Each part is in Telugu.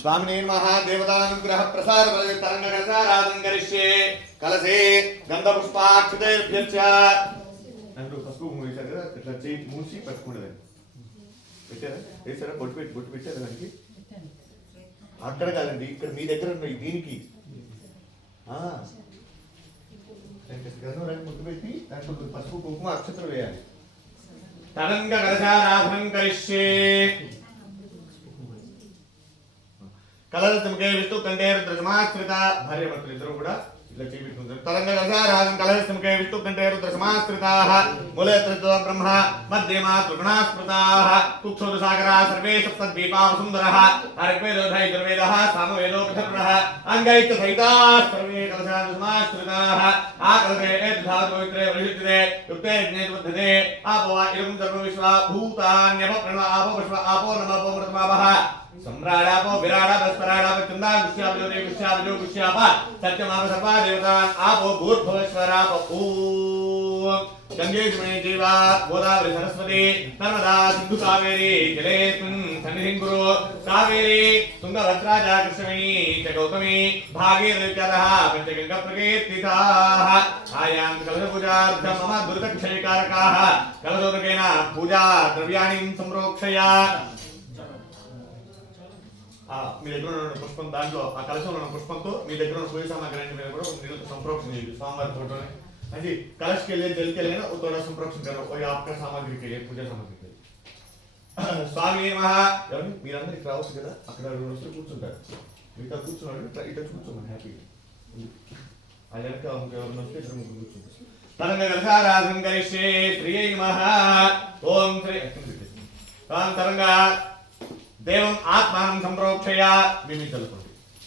स्वामिने नमः देवतानुग्रह प्रसार तरंग कलसाराधन करिष्ये कलसे गंधपुष्पाक्षतेभ्यश्च अंदर पసుపు మూసేశారు కదా ఇట్లా చేయి మూసి పట్టుకునేది పెట్టారా వేసారా బొట్టు పెట్టారా దానికి అక్కడ కాదండి ఇక్కడ మీ దగ్గర ఉన్నాయి దీనికి ముట్టు పెట్టి దాంట్లో పసుపు కుంకుమ అక్షతలు వేయాలి తరంగ కలసారాధనం కరిష్యే కలశముఖే విష్ణు కంఠే రుద్రసమాశ్రిత భార్యాభర్తలు ఇద్దరు కూడా ఇట్లా చేయించుకుంటారు తరంగ కలశారాధనం కలశముఖే విష్ణు కంఠే రుద్రసమాశ్రితాః మూలే త్రిత్వ బ్రహ్మ మధ్యే మాతృగుణాస్మృతాః కుక్షోద సాగరా సర్వే సప్తద్వీపా వసుందరః ఋగ్వేదోధై యజుర్వేదః సామవేదోపనిషదః అంగైత్య సహితాః సర్వే కలశాసమాశ్రితాః ఆ కలశే ఏతధాతు పవిత్రే పరిశుద్ధే యుక్తే యజ్ఞే బుద్ధతే ఆపో ఇదం సర్వ విశ్వ భూతాన్యప ప్రణవ ఆపో విశ్వ ఆపో నమో మృతమావః सम्राडापो विराडापस्पराडाप चंदा गुष्यापजोदे गुष्यापजो गुष्याप सत्यमाप सर्वा देवतान् आपो भूर्भुवस्वराप ओम गंगे जमुने जीवा गोदावरी सरस्वती नर्मदा सिंधु कावेरी जलेस्मिन् सन्निधिं कुरु कावेरी तुंगभद्रा च कृष्णवेणी च गौतमी भागीरथ्याः पञ्चगंगा प्रकीर्तिताः आयां कलशपूजार्थं मम दुर्दक्षयकारकाः कलशोदकेन पूजा द्रव्याणि संप्रोक्षय మీ దగ్గర ఉన్న పుష్పం దాంట్లో ఆ కలశంలో ఉన్న పుష్పంతో మీ దగ్గర ఉన్న పూజ సామాగ్రి మీద కూడా నీళ్ళతో సంప్రోక్షణ చేయండి స్వామివారి ఫోటోని అంటే कलश के लिए जल के लिए ना थोड़ा संप्रोक्षण करो और आपका सामग्री के लिए पूजा सामग्री के लिए स्वामी नमः ఎవరు మీరందరూ ఇక్కడ రావచ్చు కదా అక్కడ రోజు కూర్చుంటారు ఇక్కడ కూర్చున్నాడు ఇట్లా కూర్చోమని హ్యాపీగా ఆ వెనక ఎవరు వస్తే ఇక్కడ కూర్చుంటారు తరంగ కలశారాధన కరిష్యే శ్రీయై నమః ఓం శ్రీ ఓం తరంగ देवं आत्मानं संप्रोक्षय मिमितलपुर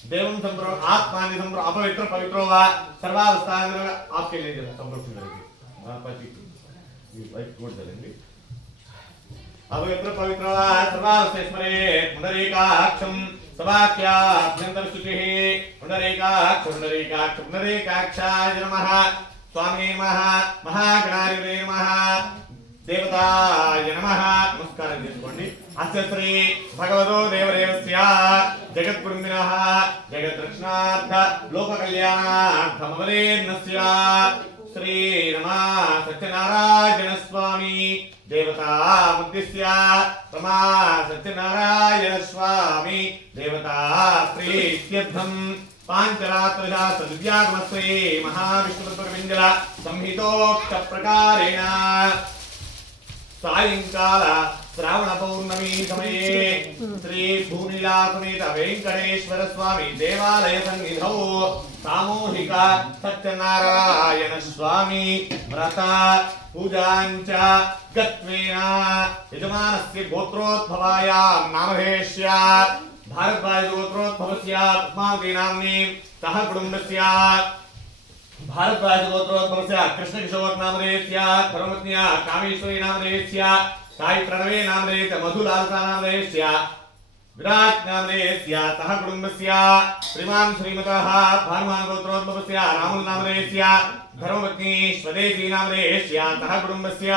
देवं संप्रो आत्मानि संप्रो अपवित्र पवित्रो वा सर्वावस्थान आपके लिए संप्रोक्षण करेंगे पति लाइफ कोड चलेंगे अपवित्र पवित्रो वा सर्वावस्था स्मरे पुंडरीकाक्षं सवाक्याभ्यंतर शुचिः पुंडरीकाक्षाय नमः स्वामिने नमः महागणाधिपते नमः देवताय नमः नमस्कारं చేసుకోండి अस्य श्री भगवतो देवदेवस्य जगत्पुरुषः जगद्रक्षणार्थ लोककल्याणार्थमवलेर्नस्य श्री रमा सत्यनारायण स्वामी देवता मुद्दिश्य रमा सत्यनारायण स्वामी देवता प्रीत्यर्थं पांचरात्रशास्त्र दिव्यागमस्ते महाविष्णुपरविंजल संहितोक्त प्रकारेण सायंकाल श्रावण पौर्णमी समये श्री भूनीला समेत वेंकटेश्वर स्वामी देवालय सन्निधौ सामूहिक सत्यनारायण स्वामी व्रत पूजाञ्च गत्वेन यजमानस्य गोत्रोद्भवायां नामधेयस्य भारद्वाज गोत्रोद्भवस्य पद्मावती नाम्नी सह कुटुम्बस्य भारद्वाज गोत्रोद्भवस्य कृष्णकिशोर नामधेयस्य धर्मपत्न्या कामेश्वरी नामधेयस्य साई प्रणवे नामधेयस्य मधुलालसा नामधेयस्य विराट नामधेयस्य सह कुटुम्बस्य श्रीमान श्रीमतः भानुमान गोत्रोद्भवस्य रामुल नामधेयस्य धर्मपत्नी स्वदेशी नामधेयस्य सह कुटुम्बस्य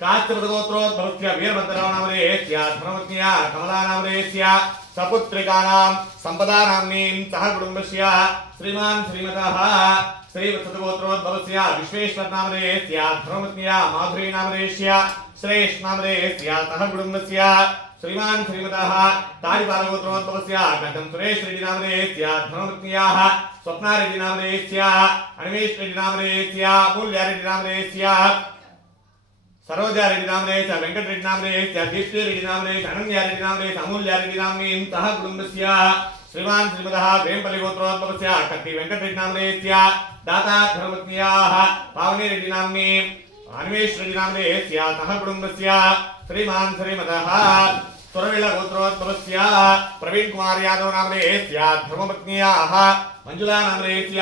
काश्यप गोत्रोद्भवस्य वीरभद्रराव नामधेयस्य धर्मपत्न्या कमला नामधेयस्य सपुत्रिकानां संपदा नाम्नीं सह कुटुम्बस्य श्रीमान श्रीमतः श्रीवत्सगोत्रोद्भवस्य विश्वेश्वर नामधेयस्य धर्मपत्न्या माधुरी नामधेयस्य श्रेष्ठ नामधेयस्य सह कुटुम्बस्य श्रीमान श्रीमतः तारिपालगोत्रोद्भवस्य कथं सुरेश रेड्डी नामधेयस्य धर्मपत्न्याः स्वप्ना रेड्डी नामधेयस्य अनिमेश रेड्डी नामधेयस्य अमूल्या रेड्डी नामधेयस्य सरोजा रेड्डी नामधेयस्य वेंकट रेड्डी नामधेयस्य दीप्ति रेड्डी नामधेयस्य अनन्या रेड्डी नामधेयस्य अमूल्या रेड्डी नाम्नीं सह कुटुम्बस्य श्रीमान श्रीमतः वेंपल्ली गोत्रोद्भवस्य कत्ति वेंकट रेड्डी नामधेयस्य दाता धर्मपत्न्याः पावनी रेड्डी नाम्नीं अनिमेश रेड्डी नामधेयस्य सह कुटुम्बस्य श्रीमान श्रीमतः सुरवील गोत्रोद्भवस्य प्रवीण कुमार यादव नामधेयस्य धर्मपत्न्याः मंजुला नामधेयस्य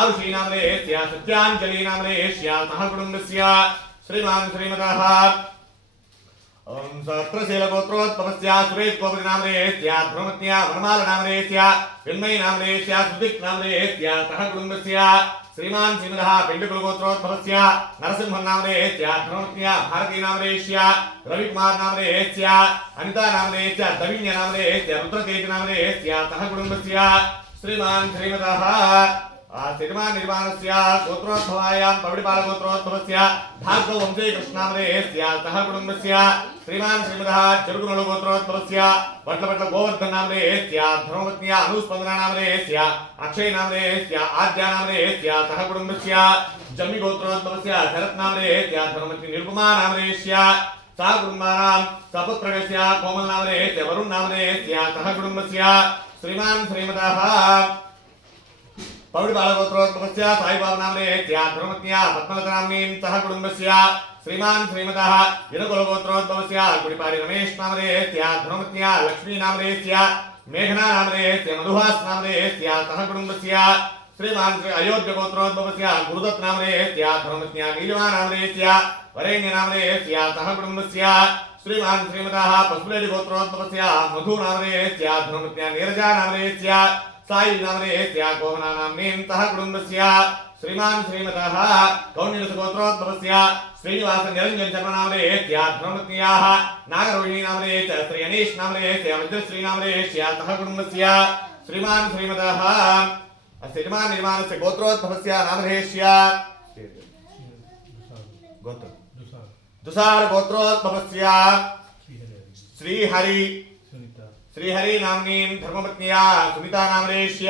आरुषि नामधेयस्य सत्यांजलि नामधेयस्य सह कुटुम्बस्य श्रीमान श्रीमतः सहस्रशीलगोत्रोद्भवस्य सुरेश गोपति नामधेयस्य धर्मपत्न्या वनमाल नामधेयस्य विन्मयी नामधेयस्य सुदिक् नामधेयस्य सह कुटुम्बस्य श्रीमान श्रीमदः पेण्डुकुलगोत्रोद्भवस्य नरसिंहन् नामधेयस्य धर्मपत्न्या भारती नामधेयस्य रविकुमार नामधेयस्य अनिता नामधेयस्य दविन्य नामधेयस्य रुद्रतेज नामधेयस्य सह कुटुम्बस्य श्रीमान श्रीमदः श्रीमान निर्माणस्य गोत्रोद्भवायां पविडिपाल गोत्रोद्भवस्य भार्गव वंशे कृष्णामधेयस्य सह कुटुम्बस्य श्रीमान श्रीमदः चरुकुनल गोत्रोद्भवस्य वट्लपट्ल गोवर्धन नामधेयस्य धर्मपत्न्या अनुस्पन्दना नामधेयस्य अक्षय नामधेयस्य आद्या नामधेयस्य सह कुटुम्बस्य जम्मी गोत्रोद्भवस्य शरत् नामधेयस्य धर्मपत्नी निरुपमा नामधेयस्य सह कुटुम्बानां सपुत्रकस्य कोमल नामधेयस्य वरुण नामधेयस्य सह कुटुम्बस्य श्रीमान श्रीमदः पविडिपाल गोत्रोद्भवस्य साईबाबा नामधेयस्य धर्मपत्न्या पद्मलता नाम्नीं सह कुटुम्बस्य श्रीमान श्रीमदः विरकुल गोत्रोद्भवस्य गुडिपाली रमेश नामधेयस्य धर्मपत्न्या लक्ष्मी नामधेयस्य मेघना नामधेयस्य मधुहास नामधेयस्य सह कुटुम्बस्य श्रीमान श्री अयोध्य गोत्रोद्भवस्य गुरुदत्त नामधेयस्य धर्मपत्न्या नीलिमा नामधेयस्य वरेण्य नामधेयस्य सह कुटुम्बस्य श्रीमान श्रीमदः पशुलेडी गोत्रोद्भवस्य मधु नामधेयस्य धर्मपत्न्या नीरजा नामधेयस्य साई नामधेयस्य कोहना नाम्नीं सह कुटुम्बस्य श्रीमान श्रीमदः कौण्डिन्य गोत्रोद्भवस्य श्रीनिवास निरंजन शर्मा नामधेयस्य धर्मपत्न्याः नागरोहिणी नामधेयस्य श्री अनीश नामधेयस्य वज्रश्री नामधेयस्य सह कुटुम्बस्य श्रीमान श्रीमदः श्रीमान निर्माणस्य गोत्रोद्भवस्य नामधेयस्य गोत्र दुसार गोत्रोद्भवस्य श्रीहरि श्रीहरि नाम्नीं धर्मपत्न्या सुनीता नामधेयस्य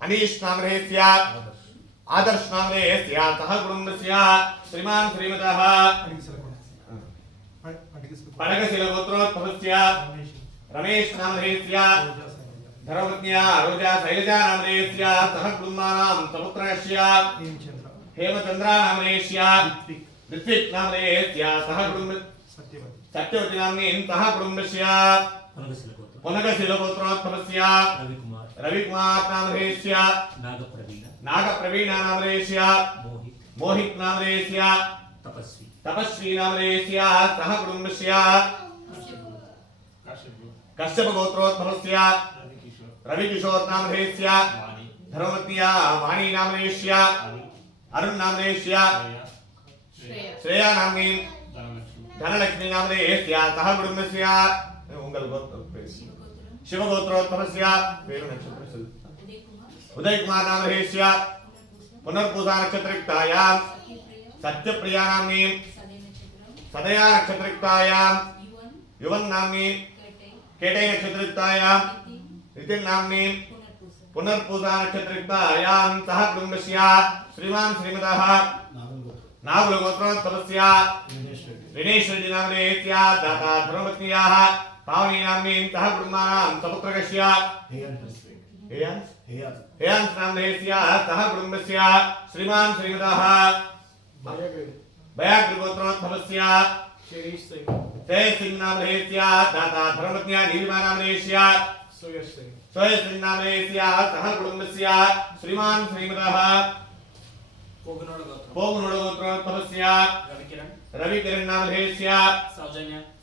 अनीश नामधेयस्य आदर्श नामधेयस्य सह कुटुम्बस्य श्रीमान श्रीमदः पडकशिल गोत्रोद्भवस्य रमेश नामधेयस्य धर्मपत्न्या रोजा शैलजा नामधेयस्य सह कुटुम्बानां सपुत्रस्य हेमचंद्र नामधेयस्य ऋत्विक नामधेयस्य सह कुटुम्ब सत्यवती नाम्नीं सह कुटुम्बस्य पुनकशिल गोत्रोद्भवस्य रविकुमार नामधेयस्य नागप्रवीण नामधेयस्य मोहित नामधेयस्य तपस्वी नामधेयस्य सह कुटुम्बस्य कश्यप गोत्रोद्भवस्य रविकिशोर नामधेयस्य धर्मपत्न्या वाणी नामधेयस्य अरुण नामधेयस्य श्रेया नाम्नीं धनलक्ष्मी नामधेयस्य सह कुटुम्बस्य शिवगोत्रोद्भवस्य उदय कुमार नामधेयस्य पुनर्पूसा नक्षत्रयुक्तायां सत्यप्रिया नाम्नीं सदया नक्षत्रयुक्तायां युवन नाम्नीं केटय नक्षत्रयुक्तायां नितिन नाम्नीं पुनर्पूसा नक्षत्रयुक्तायां सह कुटुम्बस्य श्रीमान श्रीमदः नागुल गोत्रोद्भवस्य दिनेश रेड्डी नामधेयस्य दाता धर्मपत्न्याः पावनी नाम्नीं सह कुटुम्बानां सपुत्रकस्य हेयांस नामधेयस्य सह कुटुम्बस्य श्रीमान श्रीमदः बयाग्र गोत्रोद्भवस्य जय सिंह नामधेयस्य दाता धर्मपत्न्या नीलिमा नामधेयस्य सोय सिंह नामधेयस्य सह कुटुम्बस्य श्रीमान श्रीमदः पोगनोड गोत्रोद्भवस्य रविकिरण नामधेयस्य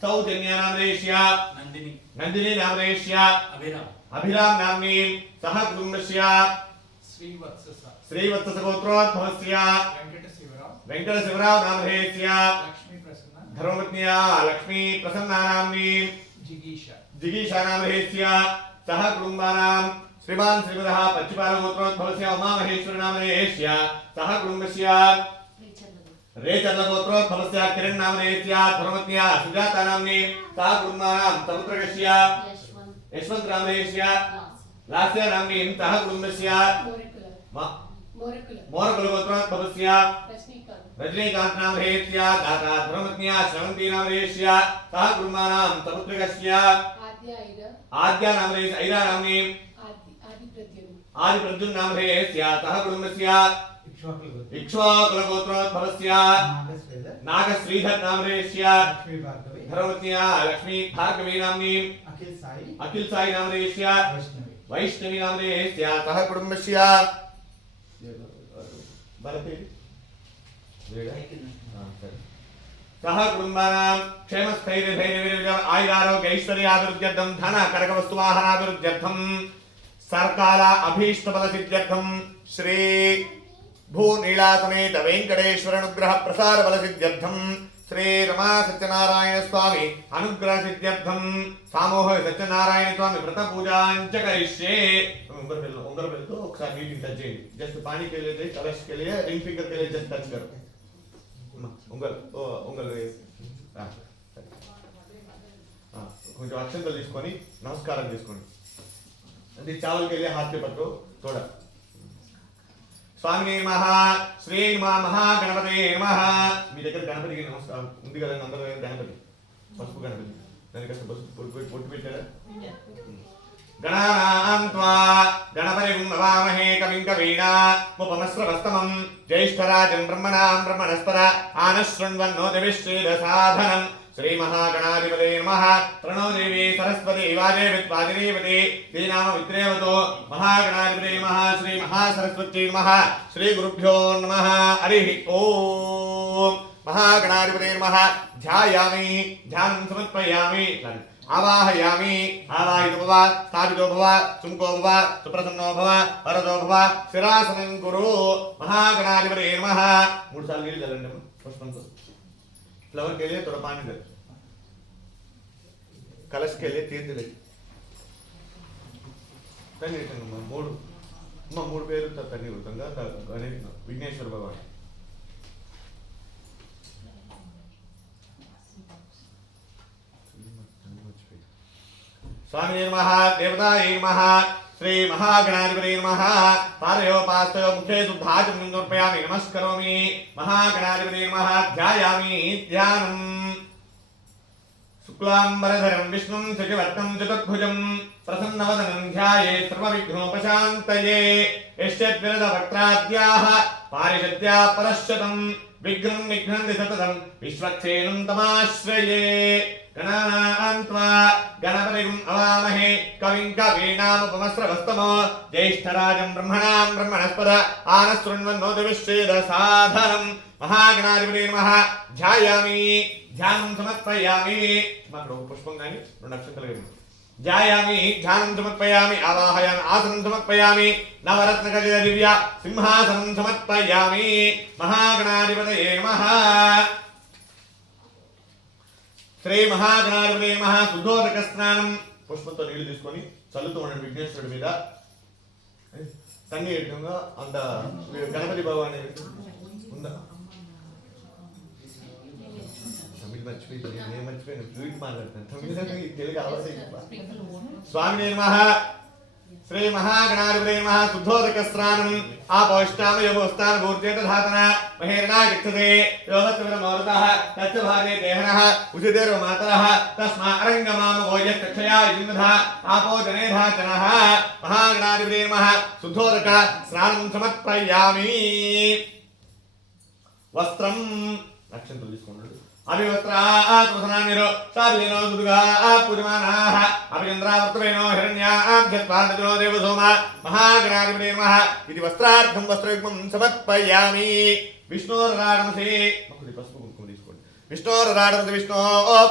सौजन्य नामधेयस्य नंदिनी नामधेयस्य अभिराम नाम्नीं सह कुटुम्बस्य श्रीवत्स गोत्रोद्भवस्य वेंकटशिवराव नामधेयस्य धर्मपत्न्या लक्ष्मी प्रसन्ना नाम्नीं जिगीषा नामधेयस्य सह कुटुम्बानां श्रीमान श्रीमदः पच्चिपाल गोत्रोद्भवस्य उमामहेश्वर नामधेयस्य सह कुटुम्बस्य रेचर्ल गोत्रोद्भवस्य किरण नामधेयस्य धर्मपत्न्या सुजाता नाम्नीं सह कुटुम्बानां सपुत्रकस्य यशवंत नामधेयस्य लास्य नाम्नीं सह कुटुम्बस्य मोरकुल गोत्रोद्भवस्य रजनीकांत नामधेयस्य दाता धर्मपत्न्या श्रवंती नामधेयस्य सह कुटुम्बानां सपुत्रकस्य आद्या नामधेयस्य ऐरा नाम्नीं आदिप्रद्युम्न नामधेयस्य सह कुटुम्बस्य इक्ष्वाकुल गोत्रोद्भवस्य नागश्रीधर नामधेयस्य धर्मपत्न्या लक्ष्मी भार्गवी नाम्नीं अखिल साई नामधेयस्य वैष्णवी नामधेयस्य सह कुटुम्बस्य सह कुटुंबानां क्षेमस्थैर्य धैर्य आयुरारोग्य ऐश्वर्याभिवृद्ध्यर्थं धन करकवस्तु वाहनाभिवृद्ध्यर्थं सर्काल अभीष्ट फल सिद्ध्यर्थं श्री भू नीला समेत वेंकटेश्वर अनुग्रह प्रसार बल सिद्ध्यर्थं श्री रमा सत्यनारायण स्वामी अनुग्रह सिद्ध्यर्थं सामूह सत्यनारायण स्वामी व्रत पूजां च करिष्ये। उंगर तो ఒకసారి मीटिंग टच చేయండి जस्ट पानी के लिए कलश के लिए रिंग फिंगर के लिए जस्ट टच करो उंगल కొంచెం అక్షంతలు తీసుకొని నమస్కారం చేసుకోండి అంటే చావల్ के लिए हाथ पे पकड़ो थोड़ा स्वामी नमः श्री महागणपते नमः మీ దగ్గర గణపతికి నమస్కారం ఉంది కదా అందరూ గణపతి పసుపు గణపతి దానికి అసలు పసుపు పొట్టు పెట్టారా गणानां त्वा गणपतिं नमामहे कविं कवीना मुपमस्रवस्तमं ज्येष्ठराजं ब्रह्मणां ब्रह्मणस्पद आनशृण्वन्नो दिविश्रीदसाधनं श्रीमहागणाधिपते नमः प्रणो देवी सरस्वती वाजे विद्वाजिनीवती दीनाम विद्रेवतो महागणाधिपते नमः श्री महासरस्वती नमः श्री गुरुभ्यो नमः हरिः ओम महागणाधिपते नमः ध्यायामि ध्यानं समर्पयामि आवाहयामि आवाहितो भव स्थापितो भव सुमुखो भव सुप्रसन्नो भव वरदो भव शिरासनं कुरु महागणाधिपते नमः मूడు సార్లు నీళ్ళు చల్లండి పుష్పంతో फ्लावर के लिए थोड़ा पानी दे कलश के लिए तीर्थ ले तन्नी मूడు పేరు తన్ని ఉతంగా విఘ్నేశ్వర భగవాన్ स्वामी नमः देवताय नमः श्री महागणाधिपते नमः पारयोपास्तयो मुखे शुद्धाचं समर्पयामि नमस्करोमि महागणाधिपते नमः ध्यायामि ध्यानम् शुक्लांबरधरं विष्णुं शशिवर्णं चतुर्भुजं प्रसन्नवदनं ध्यायेत् सर्वविघ्नोपशान्तये यश्चिद्विरदवक्त्राद्याः पारिषद्या परश्चतं विघ्नं निघ्नन्ति सततं विश्वक्सेनं तमाश्रये गणानां त्वा गणपतिं अवामहे कविं कवीनामुपमस्रवस्तमो ज्येष्ठराजं ब्रह्मणां ब्रह्मणस्पद आनशृण्वन्नो दिविश्रीदसाधनं महागणाधिपते नमः ध्यायामि ध्यानं समर्पयामि पुष्पं गानि రెండు అక్షంతలు వేయండి ध्यायामि ध्यानं समर्पयामि आवाहयामि आसनं समर्पयामि नवरत्नखचित दिव्य सिंहासनं समर्पयामि महागणाधिपतये नमः श्री महागणाधिपते नमः शुद्धोदक स्नानं పుష్పంతో నీళ్లు తీసుకొని చల్లుతూ ఉండండి విఘ్నేశ్వరుడి మీద తన్ని ఏకంగా అంత గణపతి భగవాన్ ఉందా తమిళ మర్చిపోయి నేను మర్చిపోయాను ఫ్లూయిడ్ మాట్లాడతాను తమిళ తెలుగు అవసరం स्वामी नमः श्री महागणाधिपते नमः शुद्धोदक स्नानं आपोष्टाम योगोस्तान भूर्जेत धातना महेरना गच्छते योगत्वरमोरतः तच्च भागे देहनः उचितेरो मातरः तस्मा अरङ्गमाम भोजकक्षया युन्धः आपो जनेधा जनः महागणाधिपते नमः शुद्धोदक स्नानं समर्पयामि वस्त्रं रक्षन्तु తీసుకోండి अभिवस्त्रात्मसनानिरो साभिनो सुदुगा पूजमानाः अभिचन्द्रावर्तवेनो हिरण्याभ्यस्पादजनो देवसोमा महागणाधिपते नमः इति वस्त्रार्थं वस्त्रयुग्मं समर्पयामि विष्णोराडमसे मकुడి పసుపు కుంకుమ తీసుకోండి विष्णोराडमसे विष्णो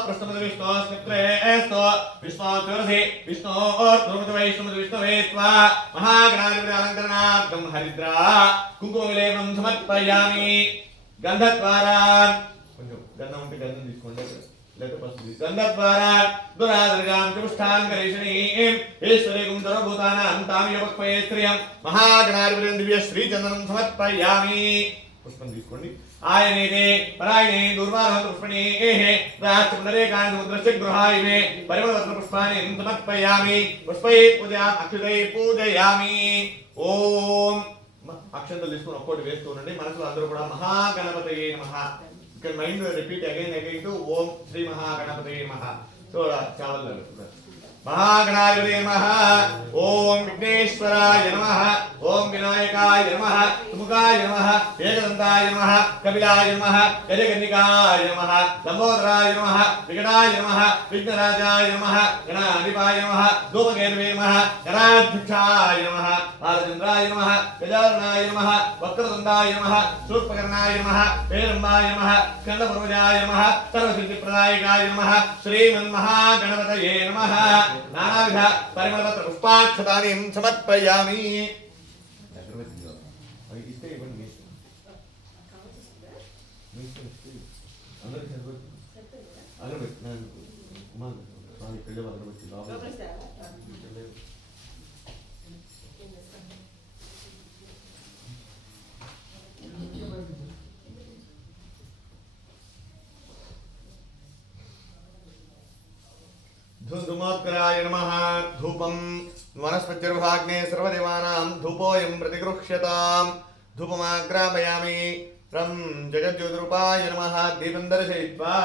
प्रश्नमसे विष्णो स्मित्रेस्तो विष्णो तुरसे विष्णो ध्रुवमते वैष्णवते विष्णवे त्वा महागणाधिपते अलङ्करणार्थं हरिद्रा कुङ्कुमविलेपनं समर्पयामि गन्धद्वारा गन्धं ఉంటే గంధం తీసుకోండి లేక పసుపు గంధద్వారా దురాదర్గాం చతుష్టాంగరేషణీం ఈశ్వరీకం సర్వభూతానాం తామియవక్పయే శ్రియం మహాగణాధిపతి దివ్య శ్రీ చందనం సమర్పయామి పుష్పం తీసుకోండి ఆయనేతే పరాయణే దుర్వాహ పుష్పణే రాష్ట్రపునరేకాన్ సముద్రస్య గృహాయిమే పరిమళరత్న పుష్పాణి సమర్పయామి పుష్పై పూజయామి అక్షతై పూజయామి ఓం అక్షంతలు తీసుకొని ఒక్కోటి వేస్తూ ఉండండి మనసులో అందరూ కూడా మహాగణపతయే నమః You can mind repeat again to Om Shri Mahaganapathye Namaha. So चावल लगा महागणाधिपते नमः ओम विघ्नेश्वराय नमः ओम विनायकाय नमः चतुर्मुखाय नमः एकदन्ताय नमः कपिलाय नमः गजकर्णिकाय नमः लंबोदराय नमः विकटाय नमः विघ्नराजाय नमः गणाधिपाय नमः धूमकेतवे नमः गणाध्यक्षाय नमः बालचन्द्राय नमः गजाननाय नमः वक्रतुण्डाय नमः शूर्पकर्णाय नमः हेरम्बाय नमः स्कन्दपूर्वजाय नमः सर्वसिद्धिप्रदायकाय नमः श्रीमन्महागणपतये नमः नानाविध परिमलपत्र पुष्पाक्षतानि समर्पयामि धूमोत्कराय नमः धूपं वनस्पतिर्भाग्ने सर्वदेवानां धूपोऽयं प्रतिगृह्यतां धूपमाग्रापयामि रं जगज्योतिरूपाय नमः दीपं दर्शयित्वा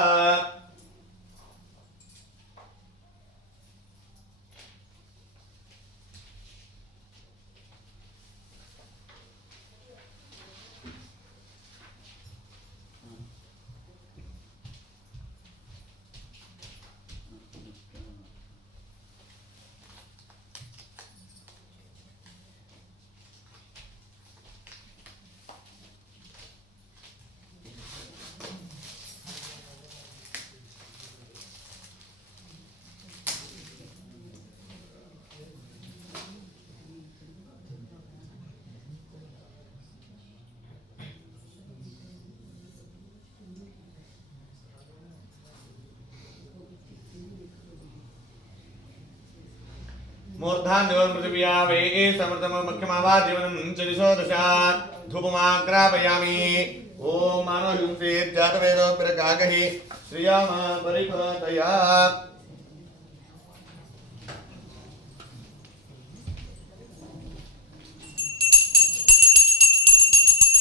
मूर्धान्योर्मृतिव्यावे समृतममुख्यमावाजीवनं च दिशो दशा धूपमाग्रापयामि ॐ मानवयुंसेज्जातवेदोऽपिरगागहि श्रियाम परिफलतया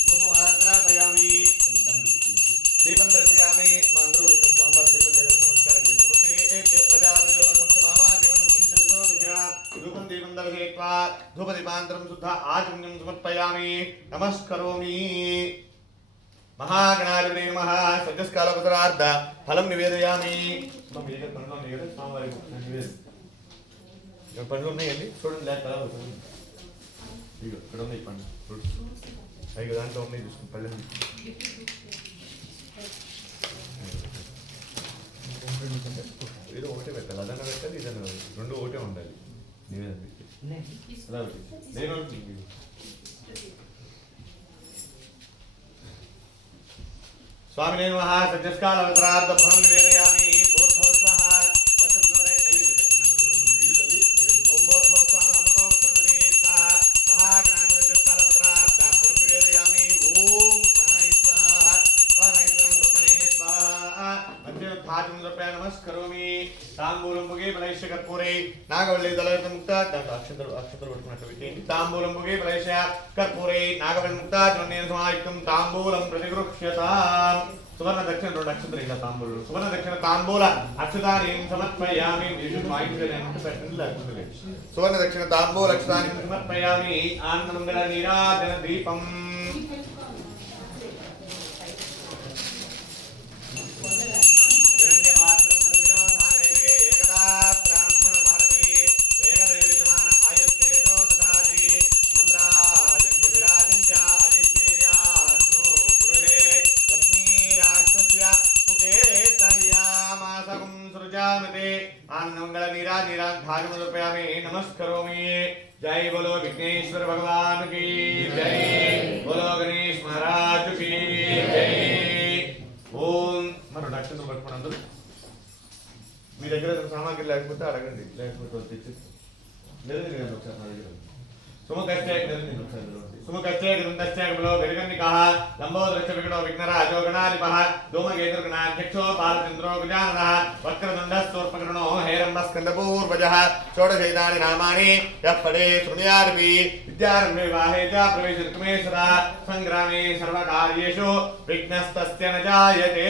धूपमाग्रापयामि दीपं दर्शयामि मान्द्रोडिकं स्वामवार दीपं दर्शयामि नमस्कारं स्मृते मुख्यमावाजीवनं च दिशो दशा धूपं दीपं दर्शयित्वा धूपदीपान्तरं शुद्ध आचमनीयं समर्पयामि नमस्करोमि महागणाधिपते नमः सद्यस्कालोपसरार्ध फलं निवेदयामि मम ఏక పండ్లు నివేద స్వామివారికి నివేద పండ్లు ఉన్నాయండి చూడండి లేక కలర్ అవుతుంది ఇగో ఇక్కడ ఉన్నాయి పండ్లు ఫ్రూట్స్ అయ్యో దాంట్లో ఉన్నాయి చూసుకోండి పళ్ళు ఏదో ఒకటే పెట్టాలి అదన్న పెట్టాలి ఇదన్న రెండు ఒకటే ఉండాలి నివేదన అలా నేను स्वामिने नमः सज्जस्काल अवसरार्थ फलं निवेदयामि भूर्भुवस्वः तत्सवितुर्वरेण्यं नैवेद्यं ओम भूर्भुवस्वः अमृतं स्वर्णदे स्वाहा महागणाधिपते सज्जस्काल अवसरार्थ फलं निवेदयामि ओम प्राणाय स्वाहा प्राणाय ब्रह्मणे स्वाहा पंचोत्थानं समर्पयामि नमस्करोमि तांबूलं मुगे बलैश्य कर्पूरे नागवल्ली दलयत मुक्ता अक्षत्र पట్టుకున్నట్టు వికేంటి तांबूलं मुगे बलैश्य कर्पूरे नागवल्ली मुक्ता जनेन समायुक्तं तांबूलं प्रतिगृह्यताम् सुवर्ण दक्षिण రెండు అక్షంతలు ఇలా తాంబూలం సువర్ణ దక్షిణ తాంబూల అక్షతాని సమర్పయామి మీరు పాయింట్ చేయండి పెట్టండి లేకపోతే సువర్ణ దక్షిణ తాంబూల అక్షతాని సమర్పయామి ఆనందమంగళ నీరాజన దీపం नमस्करोमि जय बोलो विघ्नेश्वर भगवान की जय बोलो गणेश महाराज की जय ओम मरो दक्षिण पట్టుకున్నందుకు మీ దగ్గర సామాగ్రి లేకపోతే అడగండి లేకపోతే తెచ్చి లేదు నేను ఒకసారి నా దగ్గర सुमुखश्चे सुमुखश्चे ग्रन्थश्चे कमलो गजकर्णिकः लम्बोदरश्च विकटो विघ्नराजो गणाधिपः धूमकेतुर्गणाध्यक्षो बालचन्द्रो गजाननः वक्रतुण्डः शूर्पकर्णो हेरम्बस्कन्दपूर्वजः षोडशैतानि नामानि यः पठे शृणुयादपि विद्यारम्भे विवाहे च प्रवेशोत्तमेश्वरः सङ्ग्रामे सर्वकार्येषु विघ्नस्तस्य न जायते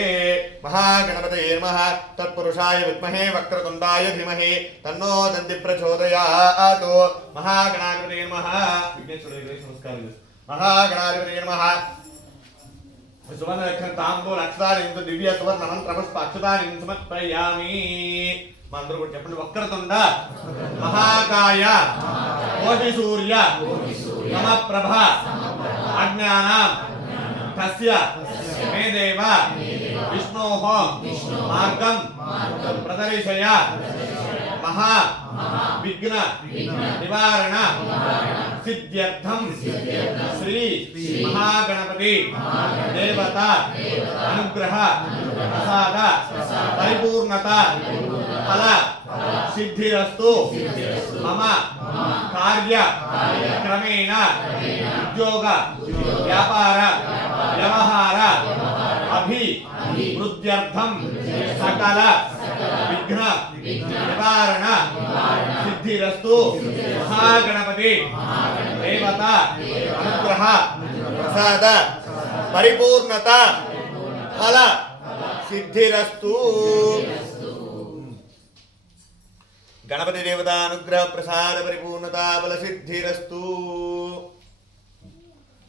महागणपतये नमः तत्पुरुषाय विद्महे वक्रतुण्डाय धीमहि तन्नो दन्ति प्रचोदयात् महागणाधिपतये नमः विघ्नेश्वराय नमस्कार महागणाधिपतये नमः सुवर्णलक्षण तांबूल अक्षतानि दिव्य सुवर्ण मंत्र पुष्प अक्षतानि समर्पयामि मंत्र को చెప్పండి వక్రతుండ महाकाय कोटि सूर्य समप्रभ अज्ञानां तस्य मे देव विष्णोः मार्गं प्रदर्शय महा विघ्न निवारण सिद्ध्यर्थं श्री महागणपति देवता अनुग्रह प्रसाद परिपूर्णता फल सिद्धिरस्तु मम कार्य क्रमेण उद्योग व्यापार व्यवहार अभिवृद्ध्यर्थं सकल विघ्न निवारण सिद्धिरस्तु महागणपति देवता अनुग्रह प्रसाद परिपूर्णता फल सिद्धिरस्तु गणपति देवता अनुग्रह प्रसाद परिपूर्णता फल सिद्धिरस्तु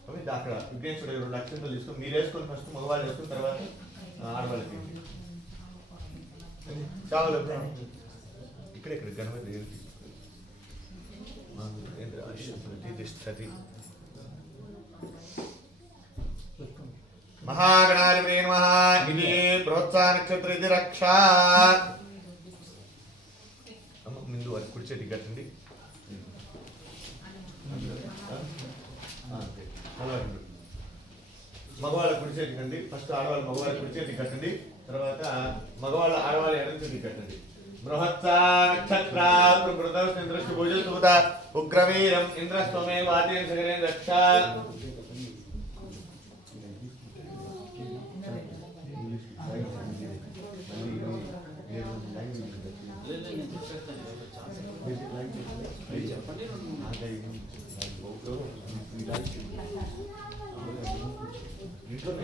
अभी दाखला विघ्नेश्वर देवरुడు లక్షలు తీసుకొని మీరు వేసుకొని ఫస్ట్ మగవాళ్ళు వేసుకున్న తర్వాత ఆడవాళ్ళకి చాలు ఇక్కడ ఇక్కడ గణపతి దేవకి మాంద్రేంద్ర ఆశ్రమతి తిష్టతి महागणाधिपतये नमः इति प्रोत्साह नक्षत्र इति रक्षा ముందు అది కుడి చేతికి కట్టండి మగవాళ్ళ కుడి చేతికి కండి ఫస్ట్ ఆడవాళ్ళు మగవాళ్ళ కుడి చేతికి కట్టండి తర్వాత మగవాళ్ళ ఆడవాళ్ళ ఎడమ చేతికి కట్టండి బృహత్సా నక్షత్ర ప్రకృతస్నేంద్రస్య భుజసూత ఉగ్రవీరం ఇంద్రస్వమే వాద్యేన సగరేణ రక్ష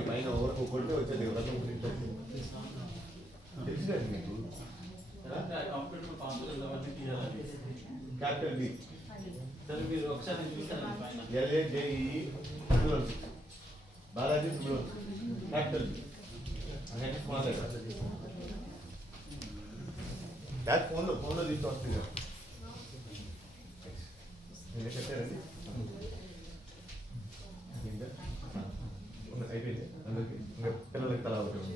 పైన కొట్టే వచ్చేది వ్రతం తెలిసినది మీకు capital B LAJE Balaji capital B back ఫోన్లో తీసుకొస్తుంది కట్టారండి అయిపోయింది అందరికి పిల్లలకి తలా ఉంటుంది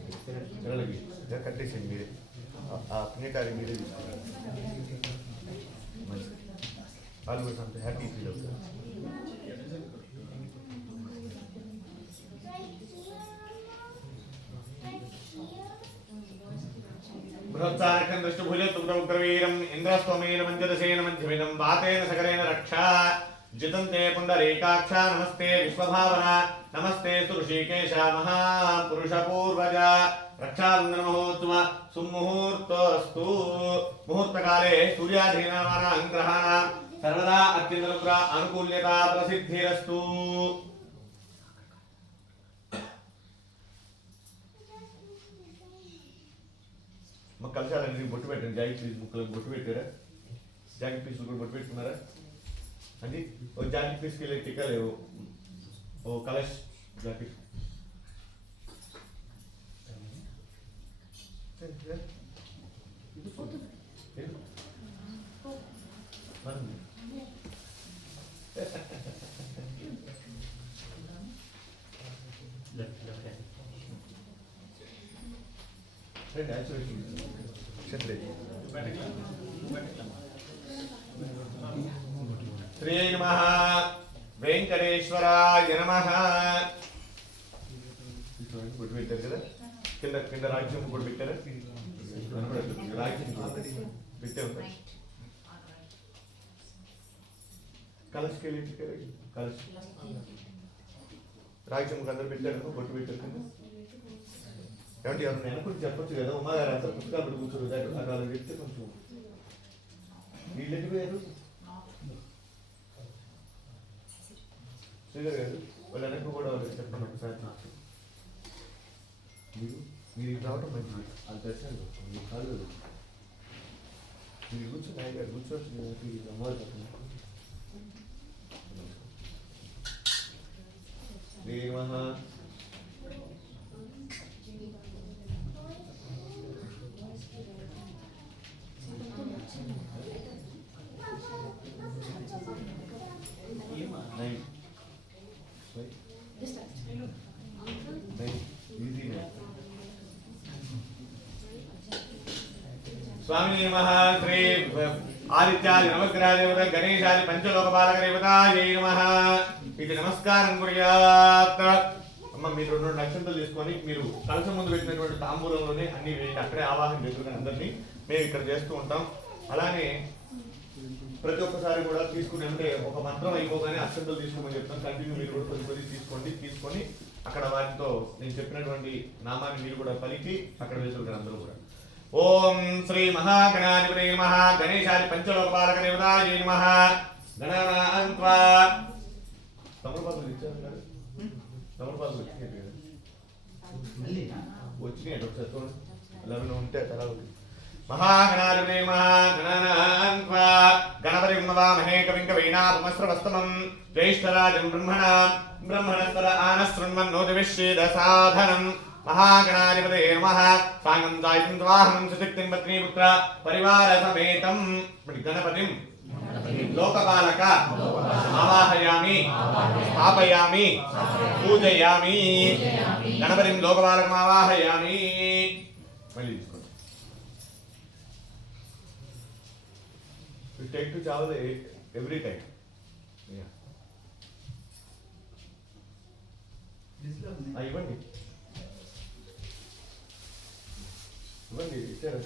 పిల్లలకి కట్టేసేయండి మీరే ఆ పుణ్యకారి మీరే తీసుకుంటారు మంచిది వాళ్ళు కూడా అంత హ్యాపీ ఫీల్ అవుతారు బృహత్సారకం దృష్టభుజత్తుగ్రవీరం ఇంద్రస్వమేన మంజదశేన మంజమినం వాతేన సకరేణ రక్షా जितंते पुंडरीकाक्ष नमस्ते विश्वभावना नमस्ते ऋषिकेश महापुरुष पूर्वज रक्षाबंधन महोत्सव सुमुहूर्तस्तु मुहूर्त काले सूर्याधीनानां ग्रहाणां सर्वदा अत्यन्तनुग्रह अनुकूल्यता प्रसिद्धिरस्तु कलशालన్నీ బొట్టు పెట్టండి జాకెట్ పీస్ ముక్కలకు బొట్టు పెట్టారా జాకెట్ పీస్ కూడా బొట్టు పెట్టుకున్నారా అండి ఓ జాకెట్ పీస్ కి టిక్కా లేవు ఓ కలశ్ జాకెట్ श्री नमः वेंकटेश्वराय नमः गुड పెట్టారు కదా కింద కింద రాజ్యం కూడా పెట్టారు రాజ్యం పెట్టారు కలశ్ के लिए కలశ్ రాజ్యం అందరూ పెట్టారు బొట్టు పెట్టారు కదా ఏమంటే ఎవరు అనుకుంటే చెప్పొచ్చు కదా ఉమాగారు అంతా పుస్తకాలు కూర్చోరు అక్కడ చెప్తే కొంచెం వీళ్ళకి వేరు శ్రీధర్ గారు వాళ్ళ వెనక్కి కూడా వాళ్ళకి చెప్పండి ఒకసారి మీరు రావటం మంచిది అది దర్శనం మీ కాళ్ళు మీరు కూర్చొని ఆయన గారు కూర్చోవచ్చు అమ్మవారు చెప్పండి नमः स्वामी नमः श्री आदित्यादि नमस्कार देवता गणेशादि पंचलोकपालक देवतायै नमः ఇది నమస్కారం కుర్యాత్ అమ్మ మీరు రెండు నక్షత్రాలు తీసుకొని మీరు కలశం ముందు పెట్టినటువంటి తాంబూలంలోనే అన్ని వేయండి అక్కడే ఆవాహన చేసుకుని అందరినీ మేము ఇక్కడ చేస్తూ ఉంటాం అలానే ప్రతి ఒక్కసారి కూడా తీసుకుని అంటే ఒక మంత్రం అయిపోగానే అక్షంతలు తీసుకోమని చెప్తాం కంటిన్యూ మీరు కూడా కొద్ది కొద్ది తీసుకొని అక్కడ వాటితో నేను చెప్పినటువంటి నామాన్ని మీరు కూడా పలికి అక్కడ వేసుకుంటారు అందరూ కూడా ఓం శ్రీ మహాగణాధిపతయే నమః గణేశాది పంచలోకపాలక దేవతాయే నమః గణనాన్వా తమలపాకులు ఇచ్చారు కదా తమలపాకులు వచ్చినాయి ఒకసారి చూడండి అలాగే ఉంటే అలా ఉంది महागणाधिपतये नमः गणानान्त्वा गणपतिं नमामहे कविं कवीनामुपमस्रवस्तमं ज्येष्ठराजं ब्रह्मणस्पद आनशृण्वन्नोतिविश्वेदसाधनं महागणाधिपतये नमः साङ्गं सायं स्वाहनं सुशक्तिं पत्नीपुत्र परिवारसमेतं गणपतिं लोकपालक आवाहयामि स्थापयामि पूजयामि गणपतिं लोकपालकम् आवाहयामि You take to travel every time. Yeah. ఇవ్వండి ఇవ్వండి ఇచ్చారు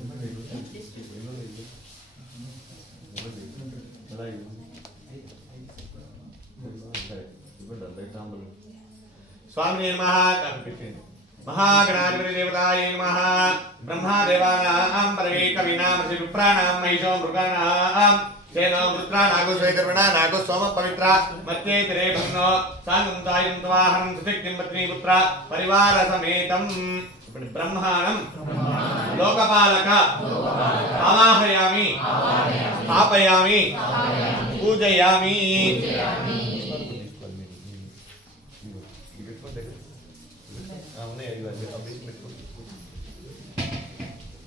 ఇవ్వండి అలా ఇవ్వండి తాంబూలం స్వామి నమః కనిపించండి महागणाधिपति देवताये नमः ब्रह्मादेवानां परमे कवीनां ऋषिविप्राणां महिषो मृगाणां सेनो वृत्रा नागो श्वेतर्वणा नागो सोम पवित्रा मध्ये तिरे ब्रह्मणो साङ्गं सायं त्वाहं सुशक्तिं पत्नीपुत्र परिवारसमेतं ब्रह्माणं लोकपालक आवाहयामि स्थापयामि पूजयामि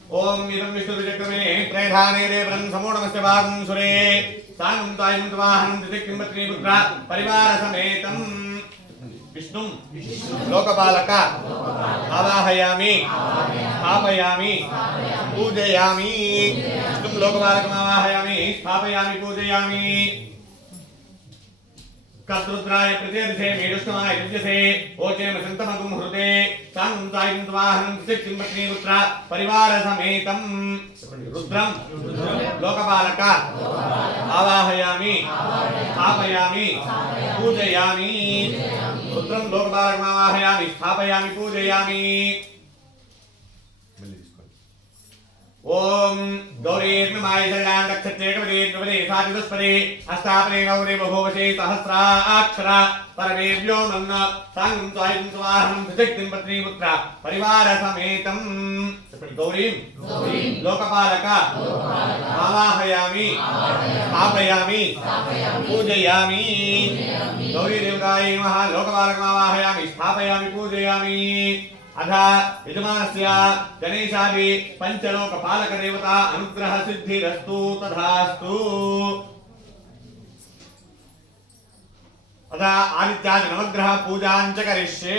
ओम इदं विष्णुविचक्रमे त्रयधाने देवरं समूढमस्य भागं सुरे साङ्गं तायं त्वाहं त्रिशक्तिं पत्नीपुत्र परिवारसमेतं विष्णुं लोकपालक आवाहयामि स्थापयामि पूजयामि विष्णुं लोकपालकम् आवाहयामि स्थापयामि पूजयामि कर्तृद्राय प्रत्यर्थे मेरुष्टमाय युज्यसे ओचेम संतमगुं हृते साङ्गं तायं त्वाहं त्रिशक्तिं पत्नीपुत्र परिवारसमेतं रुद्रं लोकपालक आवाहयामि स्थापयामि पूजयामि रुद्रं लोकपालकम् आवाहयामि स्थापयामि पूजयामि ओम गौरीर्नमाय शरणां रक्षत्येकवदेर्नवदे साधितस्पदे अष्टापदे गौरे बभूवसे सहस्राक्षरा परमेभ्यो मन्न साङ्गं त्वायं त्वाहं त्रिशक्तिं पत्नीपुत्र परिवारसमेतं गौरीं लोकपालक आवाहयामि स्थापयामि पूजयामि गौरी देवतायै नमः लोकपालकम् आवाहयामि स्थापयामि पूजयामि अथ यजमानस्य गणेशादि पंचलोकपालक देवता अनुग्रह सिद्धिरस्तु तथास्तु अथ आदित्यादि नवग्रह पूजां च करिष्ये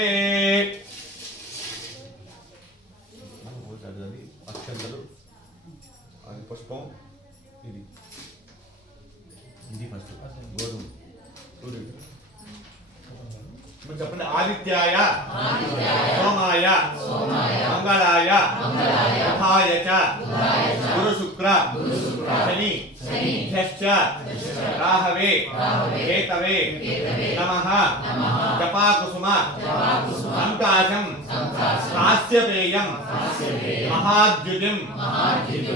अक्षंतलु पुष्पं ఇది ఫస్ట్ గోధుమ సూర్యుడు చెప్పండి ఆదిత్యాయ సోమాయ మంగళాయ బుధాయ చ గురు శుక్ర శని శ్చ రాహవే కేతవే నమః జపాకుసుమ సంకాశం కాశ్యపేయం మహాద్యుతిం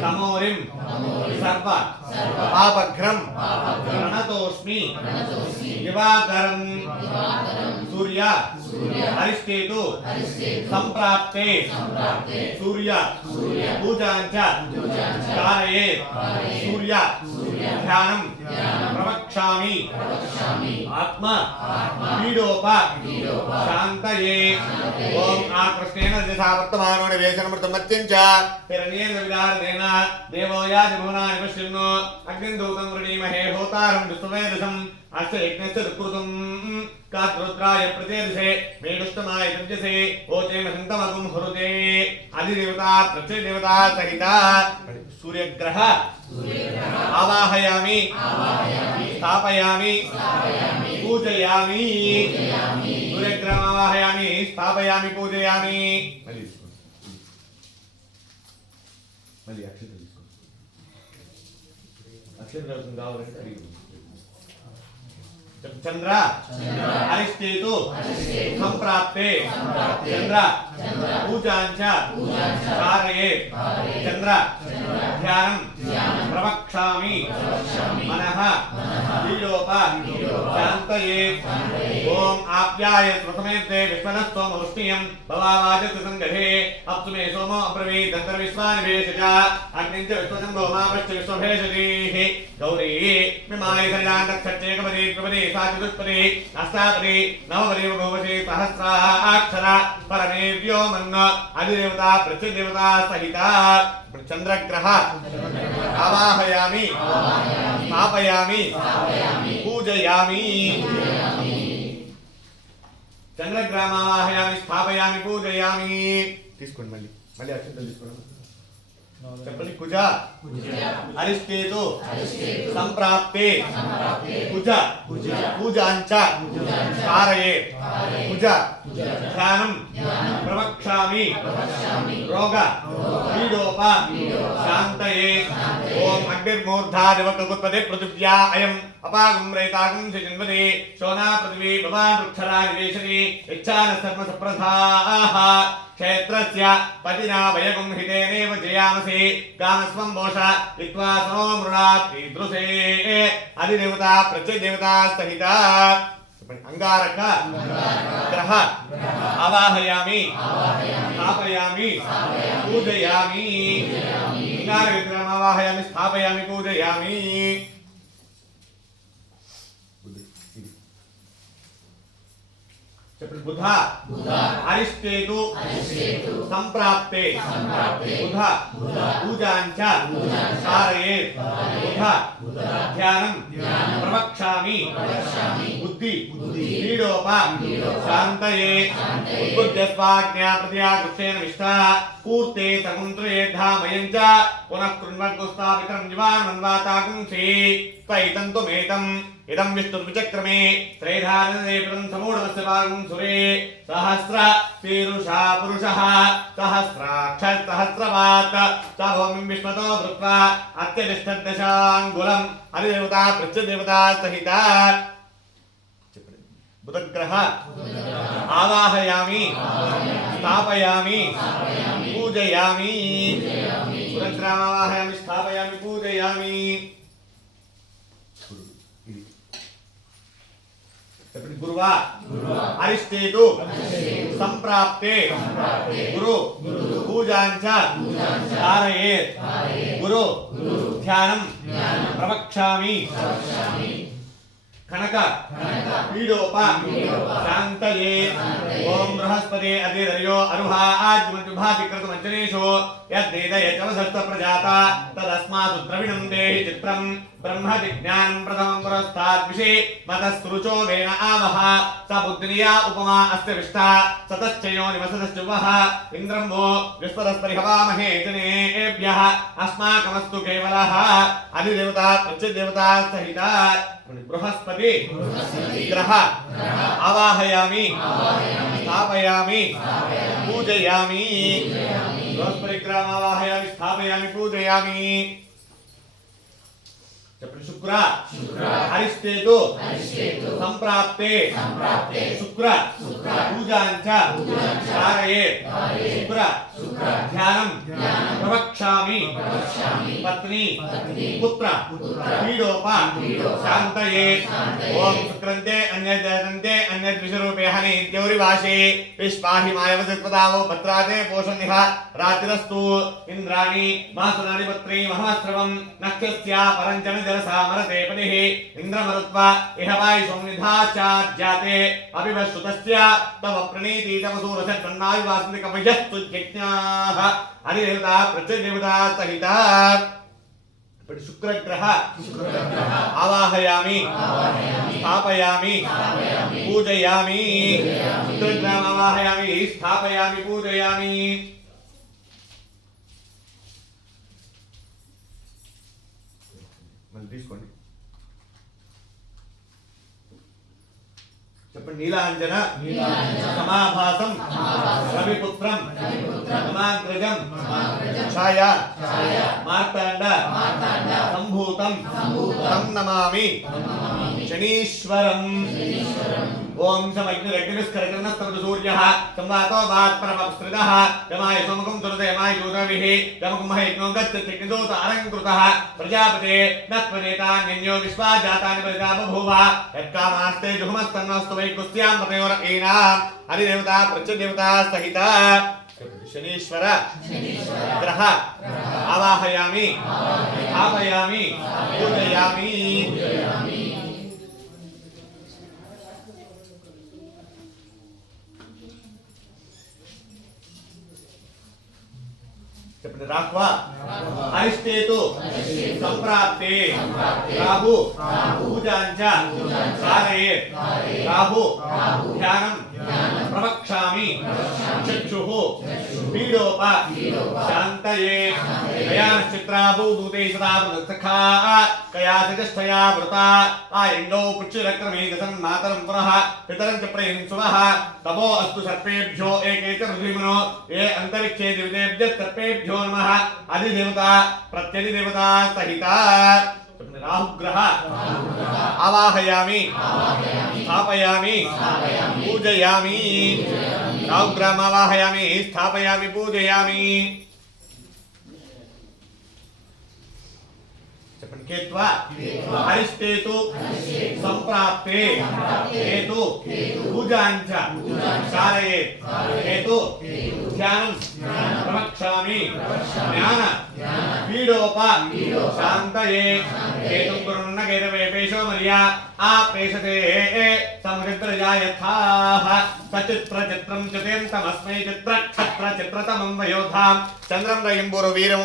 తమోరిం సర్వ పాపఘ్రం ప్రణతోస్మి దివాకరం सूर्य अरिष्टेतु संप्राप्ते सूर्य पूजाञ्च कारयेत् सूर्य ध्यानं प्रवक्ष्यामि आत्मा पीडोप शान्तये ओम आकृष्णेन दिशा वर्तमानो निवेशनमृतमत्यं च हिरण्येन विदारणेन देवोयाज भुवनानि पश्यन्नो अग्निं दूतं वृणीमहे होतारं विश्ववेदसम् अस्य यज्ञस्य दुःकृतं कात्रुद्राय प्रचेदसे मेडुष्टमाय तर्जसे ओचेम सन्तमगुं हुरुते अधिदेवता प्रत्यदेवता सहिता सूर्यग्रह आवाहयामि स्थापयामि पूजयामि सूर्यग्रह आवाहयामि स्थापयामि पूजयामि मళ్ళీ అక్షతలు తీసుకో అక్షతలు కావాలంటే అడిగి चंद्र अरिष्टेतु संप्राप्ते चंद्र पूजाञ्च कारयेत् चंद्र ध्यानं प्रवक्ष्यामि मनः पीडोप शान्तयेत् ओम आप्यायत् प्रथमेते विश्वनस्त्वमवृष्णियं भवावाजतु संगहे अप्सु मे सोमो अब्रवीत् अन्तर्विश्वानिवेशज अग्निञ्च विश्वजम्भोमापश्च विश्वभेषजीः गौरी मिमाय सजान्तक्षच्छेकपदे त्रिपदे साचतुष्पदे अष्टापदे नवपदे बहुपदे सहस्राक्षर परमे व्योमन् अधिदेवता प्रत्यदेवता सहिता चंद्रग्रह आवाहयामि स्थापयामि पूजयामि चंद्रग्रह आवाहयामि स्थापयामि पूजयामि తీసుకోండి మళ్ళీ అక్షంతలు తీసుకోండి చెప్పండి కుజ అరిష్టేతు సంప్రాప్తే కుజ పూజాంచ कारयेत् కుజ ధ్యానం ప్రవక్ష్యామి రోగ పీడోప శాంతయే ఓం అగ్నిర్మూర్ధా దివకగుత్పదే పృథివ్యా అయం అపాగం రేతాగం జన్మదే శోనా పృథివీ భవాన్ వృక్షరా నివేశని ఇచ్ఛాన సర్వ సప్రధాః क्षेत्रस्य पतिना वयगुं हितेनेव जयामसि गामस्वं मोष इत्वा सनो मृणात् ईदृशे अधिदेवता प्रत्यदेवता सहिता अंगारक ग्रह आवाहयामि स्थापयामि पूजयामि अंगारक ग्रह आवाहयामि स्थापयामि पूजयामि बुध अरिष्टेतु संप्राप्ते बुध पूजाञ्च कारयेत् बुध ध्यानं प्रवक्ष्यामि बुद्धि पीडोप शान्तये उद्बुद्धस्वाज्ञा प्रत्यागुष्ठेन विष्टा कूर्ते समुद्रे धामयं च पुनः कृण्वद्गुस्तापितं जीवान्वन्वाताकुंसि त्वैतन्तुमेतम् इदं विष्णुर्विचक्रमे त्रैधानदेवं समूढमस्य भागं सुरे सहस्र शीरुषा पुरुषः सहस्राक्ष सहस्रवात् सभूमिं विश्वतो भृत्वा अत्यतिष्ठद्दशाङ्गुलम् अधिदेवता प्रत्यदेवता सहिता बुधग्रह आवाहयामि स्थापयामि पूजयामि बुधग्रह आवाहयामि स्थापयामि पूजयामि गुरुवा अरिष्टेतु संप्राप्ते गुरु पूजाञ्च कारयेत् गुरु ध्यानं प्रवक्ष्यामि कनक पीडोप शान्तये ओम बृहस्पति अधिदर्यो अरुहा आज्मजुभाति कृतमञ्जनेषु यद्वेदय चवसस्त प्रजाता तदस्मात् द्रविणं देहि चित्रं ब्रह्मजिज्ञानं प्रथमं पुरस्ताद्विषे मतस्तृचो वेन आवह स बुद्धिया उपमा अस्य विष्टा सतश्चयो निवसतश्चुवः इन्द्रं वो विश्वदस्परिहवामहे जनेभ्यः अस्माकमस्तु केवलः अधिदेवता प्रत्यदेवता सहिता बृहस्पति ग्रह आवाहयामि स्थापयामि पूजयामि बृहस्पति ग्रह आवाहयामि स्थापयामि पूजयामि शुक्र अरिष्टेतु संप्राप्ते शुक्र पूजाञ्च कारयेत् शुक्र ध्यानं प्रवक्ष्यामि पत्नी पुत्र पीडोप शान्तये ओम शुक्रन्ते अन्यजनन्ते अन्यद्विषरूपे हनि द्यौरिवाशे विश्वाहि मायवसत्पदावो भद्राते पोषणिह रात्रिरस्तु इंद्राणि मासनानि पत्री महाश्रवं नक्षस्या परञ्जन जलसामरते पतिः इन्द्रमरुत्वा इह वायु संविधाचार्याते अभिवश्रुतस्य तव प्रणीति तव सूरसत्पन्नाविवासन्ति कवयस्तु यज्ञाः अधिदेवता प्रत्यदेवता सहिता शुक्रग्रह आवाहयामि स्थापयामि पूजयामि शुक्रग्रहम् आवाहयामि स्थापयामि पूजयामि తీసుకోండి చెప్పండి నీలాంజన సమాభాసం రవిపుత్రం నమాగ్రజం ఛాయ మార్తాండ సంభూతం తం నమామి శనీశ్వరం ओम समग्निरग्निस्करकर्णस्तवतु सूर्यः संवातो वात्परमपस्त्रितः यमाय सोमकं तुरते यमाय ज्योतिर्विः यमकुम्भः यज्ञो गच्छत्यग्निदूत अलङ्कृतः प्रजापते नत्वनेतान्यो विश्वा जातानि परिता बभूव यत्कामास्ते जुहुमस्तन्नस्तु वैकुस्यां पतयोर एनाम् अधिदेवता प्रत्यदेवता सहिता शनीश्वर ग्रह आवाहयामि स्थापयामि पूजयामि राख्वा अरिष्टेतु संप्राप्ते राहु पूजाञ्च कारयेत् राहु ध्यानं प्रवक्ष्यामि चक्षुः पीडोप शान्तये कयानश्चित्राभूदूते सदा सखा कयातिष्ठया वृता आयङ्गौ पुच्छिरक्रमे गसन्मातरं पुनः पितरं च प्रयन्सुवः तमो अस्तु सर्पेभ्यो एके च पृथ्वीमनो ये अन्तरिक्षे दिव्येभ्यः सर्पेभ्यो नमः अधिदेवता प्रत्यधिदेवता सहिता राहुग्रह आवाहयामि स्थापयामि पूजयामि राहुग्रहम् आवाहयामि स्थापयामि पूजयामि केत्वा अरिष्टेतु संप्राप्ते हेतु पूजाञ्च कारयेत् हेतु ध्यानं प्रवक्ष्यामि ज्ञान पीडोप शान्तये हेतुं कुरुन्न केतवेपेशो मर्या आपेशते समुद्रजा यथाः सचित्रचित्रं चित्रन्तमस्मै चित्रक्षत्रचित्रतमं वयोधां चन्द्रं रयिम्बुरवीरं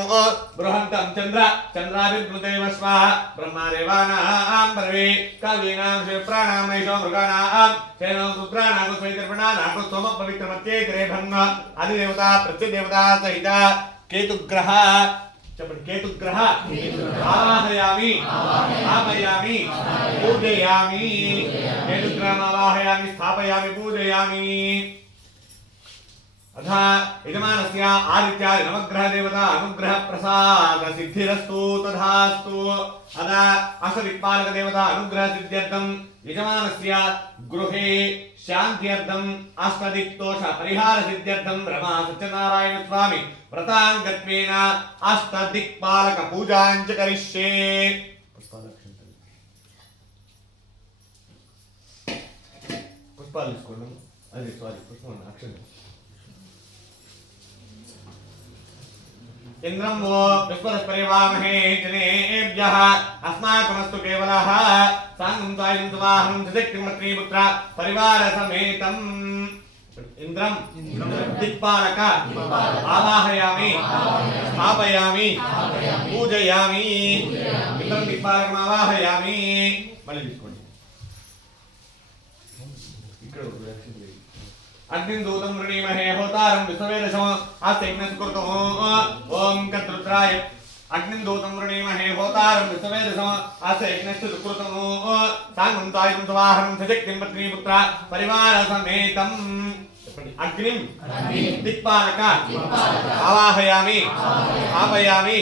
बृहन्तं चन्द्राभिर्मृतेव स्वाहा ब्रह्मदेवानां ब्रवे कवीनां शिवप्राणां नैषो मृगाणां चैनो रुद्राणां कुस्मैतिर्पणानां कुस्मः पवित्रमत्ये ग्रेभन्न अधिदेवता प्रत्यदेवता सहिता केतुग्रह केतुग्रह आवाहयामि स्थापयामि पूजयामि केतुग्रहम् आवाहयामि स्थापयामि पूजयामि अथा यजमानस्य आदित्यादि नवग्रह देवता अनुग्रह प्रसाद सिद्धिरस्तु तथास्तु अदा अष्टदिक्पालक देवता अनुग्रह सिद्ध्यर्थं यजमानस्य गृहे शान्त्यर्थम् अष्टदिक्दोष परिहार सिद्ध्यर्थं ब्रह्मा सत्यनारायण स्वामी व्रतांगत्वेन अष्टदिक्पालक पूजां च करिष्ये। पुष्पाలు తీసుకోండి అది సారీ పుష్పం అక్షరం इंद्रं वो विश्वरस्परिवामहे जनेभ्यः अस्माकमस्तु केवलः साङ्गं त्वायं त्वाहं सशक्तिमत्रीपुत्र परिवारसमेतम् इंद्रं दिक्पालक आवाहयामि स्थापयामि पूजयामि इंद्रं दिक्पालकम् आवाहयामि मళ్ళీ తీసుకోండి ఇక్కడ अग्निं दूतं वृणीमहे होतारं विश्ववेदशम् आस्तेग्नस्कुर्तो ओम कद्रुद्राय अग्निं दूतं वृणीमहे होतारं विश्ववेदशम् आस्तेग्नस्कुर्तो साङ्गं त्वायं स्वाहं सशक्तिं पत्नीपुत्र परिवारसमेतं अग्निं दिक्पालक आवाहयामि स्थापयामि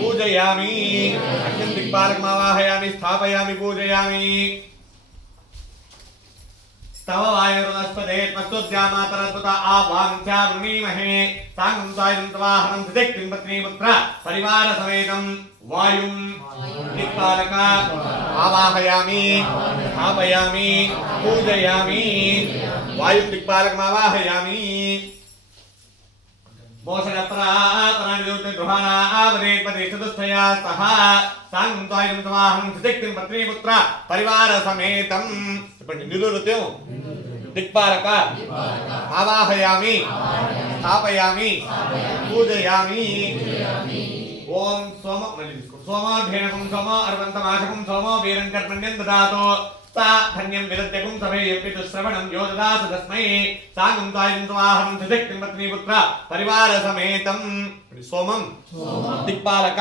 पूजयामि अग्निं दिक्पालकम् आवाहयामि स्थापयामि पूजयामि तव वायुर्वनस्पते त्वस्तुद्यामातरद्भुता आवांस्या वृणीमहे साङ्गं सायं तवाहनं सुदिक्तिं पत्नीपुत्र परिवारसमेतं वायुं दिक्पालक आवाहयामि स्थापयामि पूजयामि वायुं दिक्पालकम् आवाहयामि मोषणप्रापणानिरुद्धगृहाणावरेत्पदेशतस्थया सह साङ्गं सायं तवाहनं सुदिक्तिं पत्नीपुत्र परिवारसमेतं निरुद्धं दिक्पालक आवाहयामि स्थापयामि पूजयामि ओम सोमाध्ययनकं सोमो अर्वन्तमाशकं सोमो वीरङ्कर्मण्यं ददातु सा धन्यं विदद्यकं सभेयं पितुश्रवणं यो ददातु तस्मै साङ्गं सायं तवाहनं सुदिक्तिं पत्नीपुत्र परिवारसमेतं सोमं दिक्पालक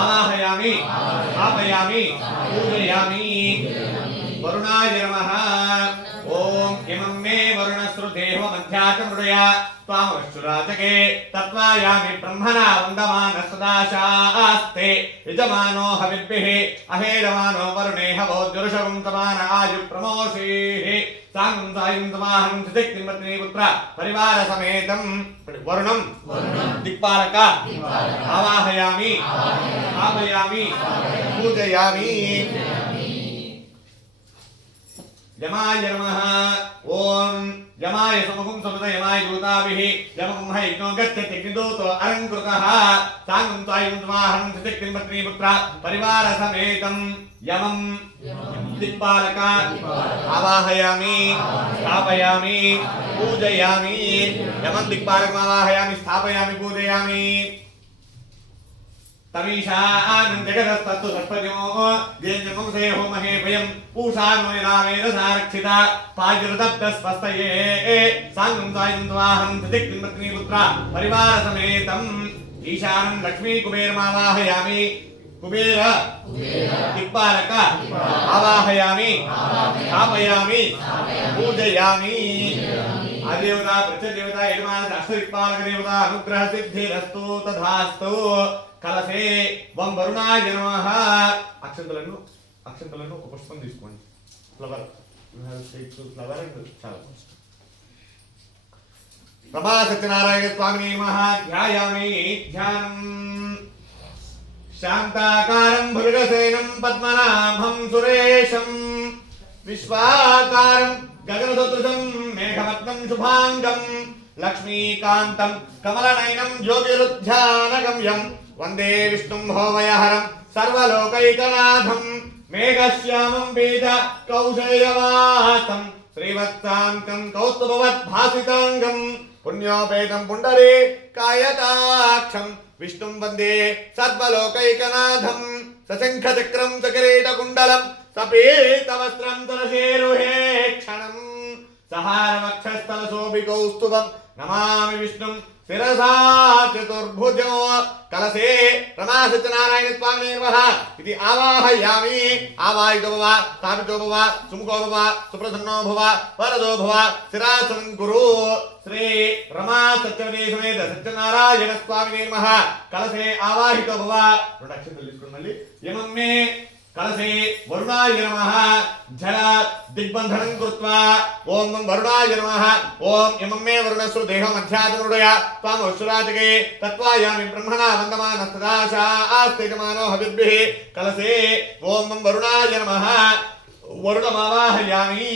आवाहयामि स्थापयामि पूजयामि वरुणाय नमः ओम इमं मे वरुणश्रुतेः मध्याचमृडया त्वामश्चुराचके तत्त्वायामि ब्रह्मणा वन्दमानस्तदाशास्ते यजमानो हविद्भिः अहेरमानो वरुणे हवोद्युरुषवं समान आयुप्रमोषेः साङ्गं सायं तवाहनं सुदिक्तिं पत्नीपुत्र परिवारसमेतं वरुणं दिक्पालक आवाहयामि स्थापयामि पूजयामि यमाय नमः ओम यमाय समुखं समुद यमाय दूताभिः यमं हैज्ञो गच्छति किदूतो अलङ्कृतः साङ्गं सायं तवाहनं सुदिक्तिं पत्नीपुत्र परिवारसमेतं यमं दिक्पालक आवाहयामि स्थापयामि पूजयामि यमं दिक्पालकम् आवाहयामि स्थापयामि पूजयामि तमीशानं जगदस्तत्तु सत्पद्यो जेन्यमुसे होमहे भयं पूषानो यदावेदसारक्षिता पाजिरदब्दस्पस्तये साङ्गं सायं तवाहनं सुदिक्तिं पत्नीपुत्र परिवारसमेतं ईशानं लक्ष्मीकुबेरमावाहयामि कुबेर दिक्पालक आवाहयामि स्थापयामि पूजयामि आदिदेवता प्रत्यदेवता यजमान अष्टदिक्पालकदेवता अनुग्रहसिद्धिरस्तु तथास्तु कलसे వం వరుణాయ నమః అక్షంతలను ఒక పుష్పం తీసుకోండి flower you have take to flower and చాలా ప్రభా సత్యనారాయణ స్వామిని నమః ధ్యాయామి ధ్యానం శాంతాకారం భుజగసేనం పద్మనాభం సురేశం విశ్వాకారం గగనసదృశం మేఘవర్ణం శుభాంగం లక్ష్మీకాంతం కమలనయనం జ్యోతిరుధ్యానగమ్యం वंदे विष्णुं भवभयहरं सर्वलोकैकनाथं मेघश्यामं वेद कौशेयवासं श्रीवत्सान्तं कौस्तुभवद्भासिताङ्गं पुण्योपेतं पुण्डरीकायताक्षं विष्णुं वंदे सर्वलोकैकनाथं सशङ्खचक्रं सकिरीटकुण्डलं सपीतवस्त्रं तरशेरुहे क्षणं सहारवक्षस्थलशोभिकौस्तुभं नमामि विष्णुं शिरसा चतुर्भुजो कलसे रमा सत्यनारायण स्वामिने नमः इति आवाहयामि आवाहितो भव स्थापितो भव सुमुखो भव सुप्रसन्नो भव वरदो भव शिरासनं कुरु श्री रमा सत्यवती समेत सत्यनारायण स्वामिने नमः कलसे आवाहितो भव प्रोडक्शन తీసుకుని మళ్ళీ యమమ్మే कलसे वरुणाय नमः जल दिग्बन्धनं कृत्वा ओम वरुणाय नमः ओम इमम्मे वरुणस्सु देहमध्याचमृडया त्वामश्चुराचके तत्त्वायामि ब्रह्मणा वन्दमानस्तदाशा आस्तेजमानो हविद्भिः कलसे ओम वरुणाय नमः वरुणमावाहयामि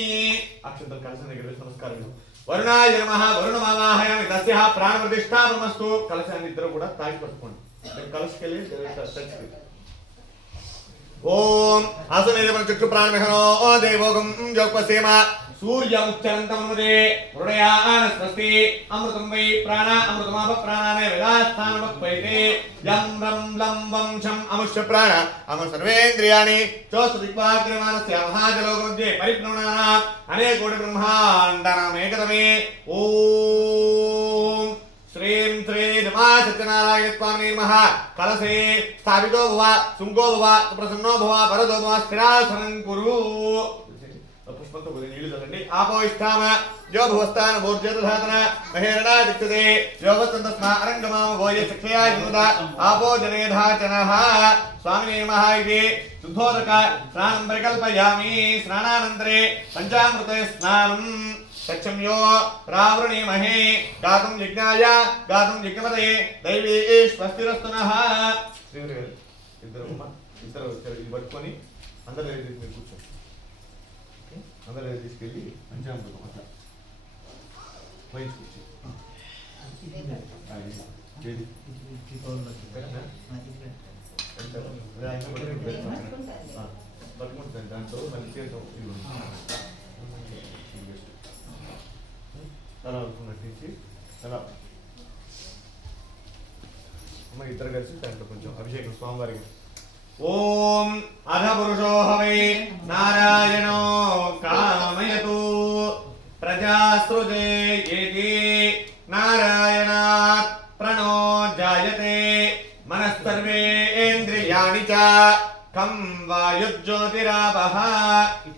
अक्षतं कलशं దగ్గర నమస్కారం वरुणाय नमः वरुणमावाहयामि तस्यः प्राणप्रतिष्ठापनमस्तु कलशाన్ని ఇద్దరు కూడా తాకి పట్టుకోండి कलशకెళ్ళి టచ్ ओम आसनेन चक्षु प्राणमेहनो देवोगं जोगपसेम सूर्यमुच्चरन्तमनुदे हृदयानस्वस्ति अमृतं वै प्राण अमृतमाप प्राणाने वेदास्थानमप्पैते यं रं लं वंशम् अमुष्य प्राण अमु सर्वेन्द्रियाणि चोस्तुदिक्वाग्रमानस्य महाजलोकमध्ये परिप्लवनानाम् अनेकोटि ब्रह्माण्डानामेकतमे ओम श्रीं श्री रमा सत्यनारायण स्वामिने नमः कलसे स्थापितो भव सुंगो भव प्रसन्नो भव वरदो भव स्थिरासनं कुरु पुष्प పుష్పంతో కొద్దిగా నీళ్లు చల్లండి. ఆపోయిష్టామ యో భువస్థాన భోర్జధాతన మహేరణా దిక్తదే యోగతంతస్మా అరంగమామ భోజ శిక్షయాయుద ఆపో జనేధాచనః స్వామినే నమః ఇది శుద్ధోదక స్నానం పరికల్పయామి. స్నానానంతరే పంచామృత స్నానం సక్షమ్యో రావృణీమహే గాతుం యజ్ఞాయ గాతుం యజ్ఞపతే దైవీ స్వస్తిరస్తునః. ఇద్దరు ఇది పట్టుకొని అందరూ మీరు కూర్చో, అందరూ తీసుకెళ్ళి పంచామృతం అట్లా వహించుకొచ్చి పట్టుకుంటుంది దాంట్లో మళ్ళీ చేద్దాం. అలా నటించి అలా అమ్మ ఇద్దరు కలిసి దాంట్లో కొంచెం అభిషేకం స్వామివారికి. ఓం అధ పురుషో హవై నారాయణో కామయతు ప్రజాసృజే ఏతి నారాయణాత్ ప్రణో జాయతే మనస్తర్వేంద్రియాణి చ కం వాయుజ్యోతిరాపః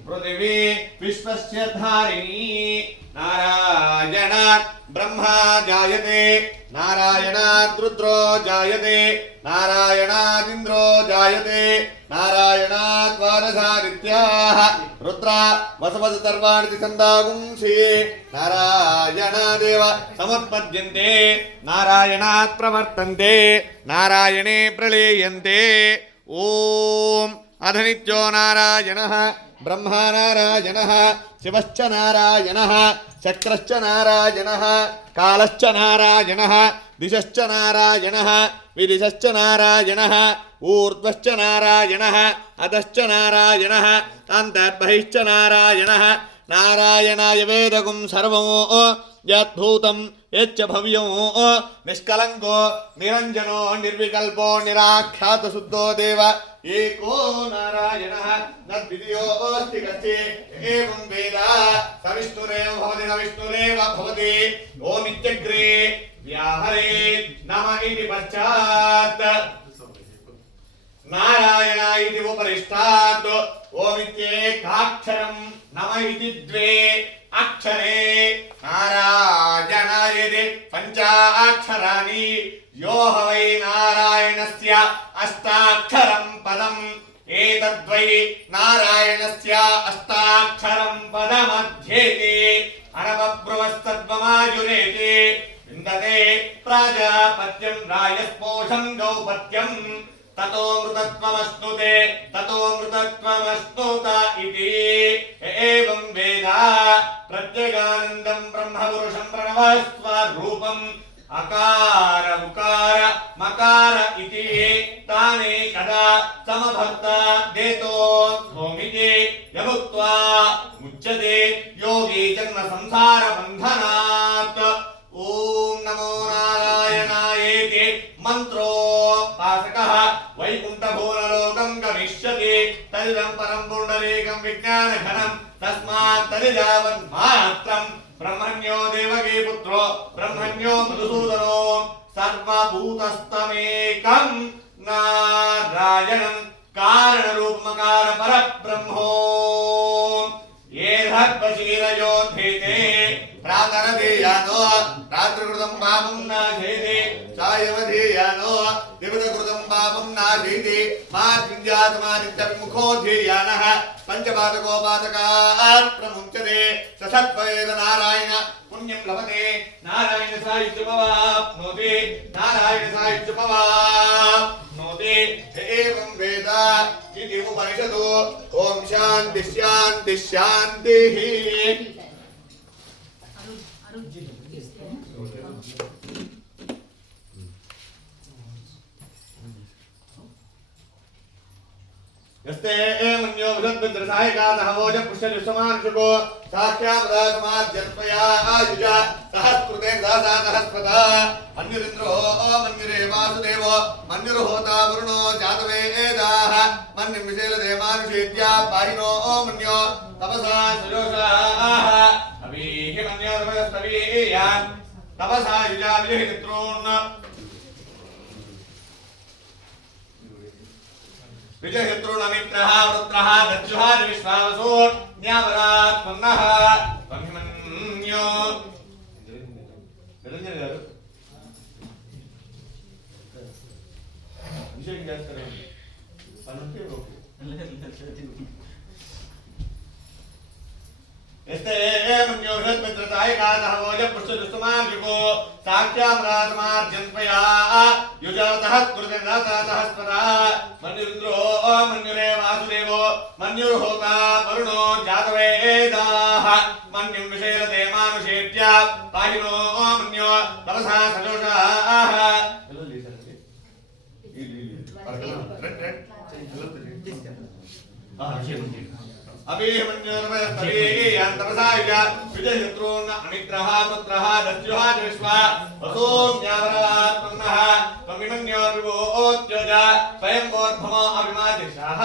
పృథివీ విశ్వస్య ధారిణీ నారాయణాత్ బ్రహ్మా జాయతే నారాయణాత్ రుద్రో జాయతే నారాయణాదింద్రో జాయతే నారాయణాత్ ద్వాదశాదిత్యాః రుద్ర వసవద సర్వాణి ఛందాగుంసి నారాయణాదేవ సముత్పద్యంతే నారాయణాత్ ప్రవర్తంతే నారాయణే ప్రళీయంతే. ఓం అధనిత్యో నారాయణః బ్రహ్మా నారాయణః శివశ్చ నారాయణః చక్రశ్చ నారాయణః కాలశ్చ నారాయణః దిశశ్చ నారాయణః విదిశశ్చ నారాయణః ఊర్ధ్వశ్చ నారాయణః అధశ్చ నారాయణః అంతర్బహిశ్చ నారాయణః నారాయణాయ వేదగుం సర్వం యద్భూతం యచ్చ భవ్యం నిష్కలంకో నిరంజనో నిర్వికల్పో నిరాఖ్యాత శుద్ధో దేవ ఏకో నారాయణః నద్వితీయోऽస్తి కశ్చిత్ ఏవం వేద సవిష్ణురేవ భవతి సవిష్ణురేవ భవతి ఓమిత్యగ్రే వ్యాహరేత్ నమ ఇతి పశ్చాత్ నారాయణ ఇతి ఉపరిష్టాత్ ఓమిత్యేకాక్షరం నమ ఇతి ద్వే అక్షరే నారాయణ ఇతి పంచాక్షరాణి యో వై నారాయణస్య అష్టాక్షరం పదం ఏతద్వై నారాయణస్య అష్టాక్షరం పదమధ్యేతి అనవబ్రువస్తద్వమాయురేతి విందతే ప్రజాపత్యం రాయస్పోషం గౌపత్యం తతో మృతత్వమశ్నుతే తతో మృతత్వమశ్నుత ఇతి ఏవం వేద ప్రత్యేగానందం బ్రహ్మపురుషం ప్రణవస్వరూపం అకార ఉకార మకార ఇతి తానే కదా సమభక్త దేతో భూమికి యభుక్త్వా ముచ్యతే యోగి జన్మ సంసార బంధనాత్. ఓం నమో నారాయణాయేతి మంత్రోపాసకః వైకుంఠభూలోకం గమిష్యతి తదిదం పరం పుండరీకం విజ్ఞానఘనం తస్మాత్ తదిదావన్మాత్రం బ్రహ్మణ్యో దేవకీ పుత్రో బ్రహ్మణ్యో మధుసూదనో సర్వభూతస్తమేకం నారాయణం కారణరూపమకార పరబ్రహ్మో ఏధద్వశీరయోధేతే ప్రాతరధీయానో రాత్రికృతం పాపం నాశేతి సాయవధీయానో దివసకృతం పాపం నాశేతి మార్పింజాతమాదిత్యముఖోధీయానః పంచపాదకోపాదకాత్ ప్రముచ్యతే ససత్వేద నారాయణ పుణ్యం లభతే నారాయణ సాయుజ్యమవాప్నోతి నారాయణ సాయుజ్యమవాప్నోతి ఏవం వేద ఇది ఉపనిషదు. ఓం శాంతి శాంతి శాంతిః. यस्ते मन्यो विद्रसायकातः वोज पुष्यजुष्मानुषुको साख्यामदासमाद्यर्पया आयुजा सहस्कृतेन दासा सहस्रता मन्युरिन्द्रो मन्युरे वासुदेवो मन्युर्होता वरुणो जातवेदाः मन्युं विशेलदेवानुषेद्या पाहिनो मन्यो तपसा सुयोषाः अभिः मन्यो रमस्तवीयान् तपसा युजा विजहित्रोन् विजयशत्रुनमित्रः वृत्रः दक्षुः विश्वावसो न्यावरात् पुनः त्वमिमन्यो निरंजन गाరు अभिषेक చేస్తారండి అనుంటే ఓకే este mânyo hृत्मित्रताय गातः वोज पुष्टदुस्तमार्जुको साक्ष्यामरातमार्जन्पया युजवतः कुरुतनाथातः स्परा मन्युन्द्रो मन्युरे वासुदेवो मन्युर्होता वरुणो जातवेदाः मन्युं विशेलते मानुषेत्या पाहिनो मन्यो तपसा सजोषाः अभिमन्युर्वयस्तवेयान्तपसायुज विजयशत्रून् अमित्रः पुत्रः दस्युः विश्वा वसोऽन्यावरात् पुनः त्वमिमन्योर्विभोत्योज स्वयंवोर्भमो अभिमादिशाः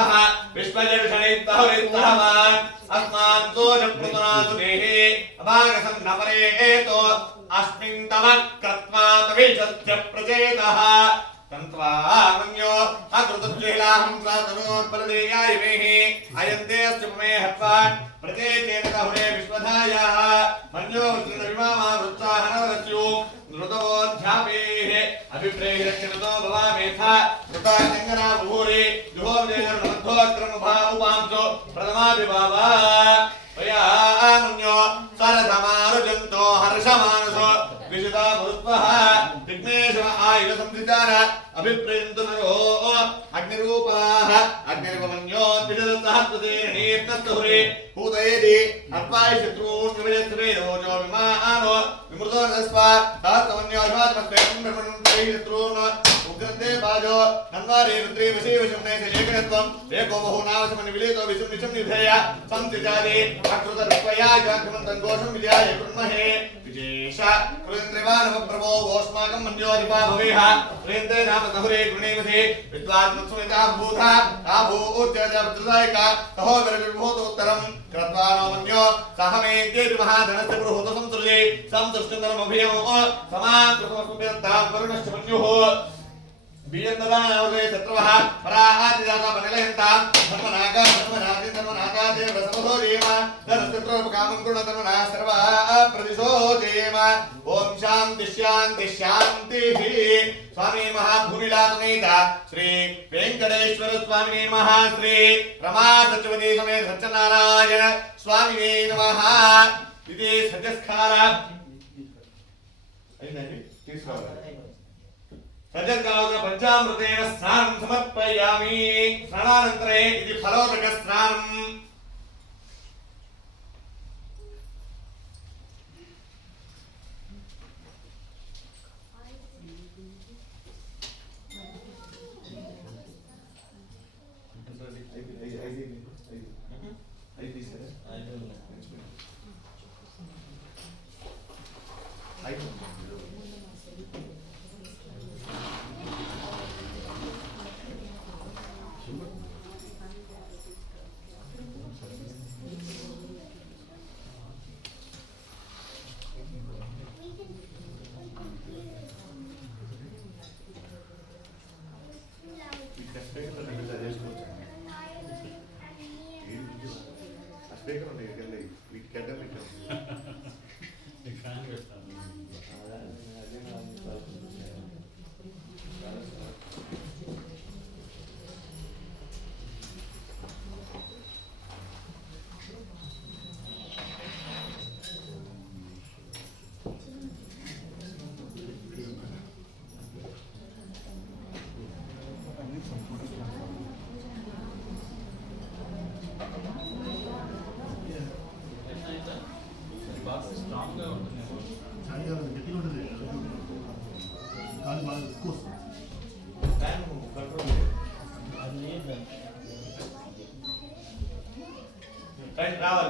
विश्वजविषणैत्तहरित्तहवान् अस्मान् सोऽजप्रतुनातु देहे अभागसं न परेतो अस्मिन् तव कृत्वा तविशस्य प्रचेतः तन्त्वा मन्यो अकृतज्वेलाहं स्वातनोत्पलदेयाय मेहि अयन्ते अस्तुपमे हत्वान् प्रचेतेनतहुरे विश्वधायाः मन्यो वृत्रविमामा वृत्ताहनवरस्यु नृतवोऽध्यापेः अभिप्रेहिरक्षणतो भवामेथा कृताजङ्गना भूरि जुहोविजयनर्मध्वोक्रमभा उपांसो प्रथमाभिभावा त्वया मन्यो सरथमारुजन्तो हर्षमानसो विशुता भूत्वः विघ्नेशव आयुध संसितार अभिप्रेन्तु नरो अग्निरूपाः अग्निर्वमन्योद्विषदसहस्रतेरणीर्तस्तुहुरे पूतयेति अत्वाय शत्रून् विभजस्वेदोजो विमानो विमृतो नस्वा सहस्रमन्योऽभिवादमस्तेकं ब्रह्मणं शत्रून् उग्रन्ते बाजो नन्वारे रुद्रे वशे वशम्ने एकत्वम् एको बहुनावसमनिविलेतो विशुं निशं निधेय संसिजारे अकृतरूपया जाग्रमन्तं घोषं विजयाय कुर्महे विशेष कृन्द्रिवानव प्रभो गोस्माकं मन्योधिपा भवेह प्रेन्ते नाम तहुरे गुणेमसे विद्वान् मुत्सुमिता भूता आभू उच्चजवृदायिका तहो विरविभूतोत्तरं कृत्वा नो मन्यो सहमेत्येति महाधनस्य पुरुहूत संसृजे संसृष्टनरमभियमो समाकृतमस्मभ्यन्तां वरुणश्च मन्युः बीजन्ददानवरे शत्रुवः पराहादिदाता बलिलयन्तां धर्मनागा धर्मनादि धर्मनाथादे व्रतमधो जेम धर्मशत्रुपकामं गुणधर्मना सर्वा प्रदिशो जेम ॐ शान्ति शान्ति शान्तिः स्वामी महाभूनिलासमेत श्री वेंकटेश्वर स्वामिने नमः श्री रमा सत्यवती समेत सत्यनारायण स्वामिने नमः इति सजस्कार अयिनंడి తీసుకోవాలి सज्जनकालोचन पंचामृतेन स्नानं समर्पयामि स्नानानन्तरे इति फलोदक स्नानम्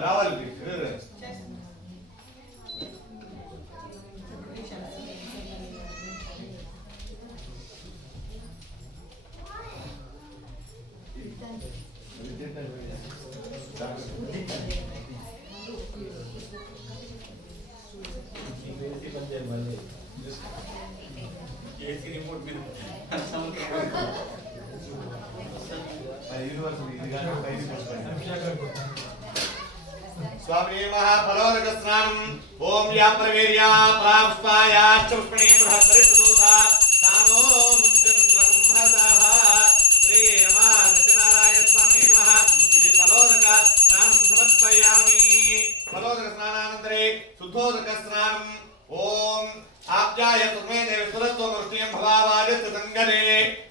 रावल रिपोर्ट में स्वामी नमः फलोदक स्नानम ओम या प्रवीर्या प्रापुष्पाया पुष्पणे बृहस्पति प्रदोषा तानो मुञ्चन ब्रह्मसः श्री रमा सत्यनारायण स्वामी नमः इति फलोदक स्नानं समर्पयामि फलोदक स्नानानन्तरे शुद्धोदक स्नानम ओम आप्याय तुमे देव सुरत्व मृष्टियं भवावादित्य संगरे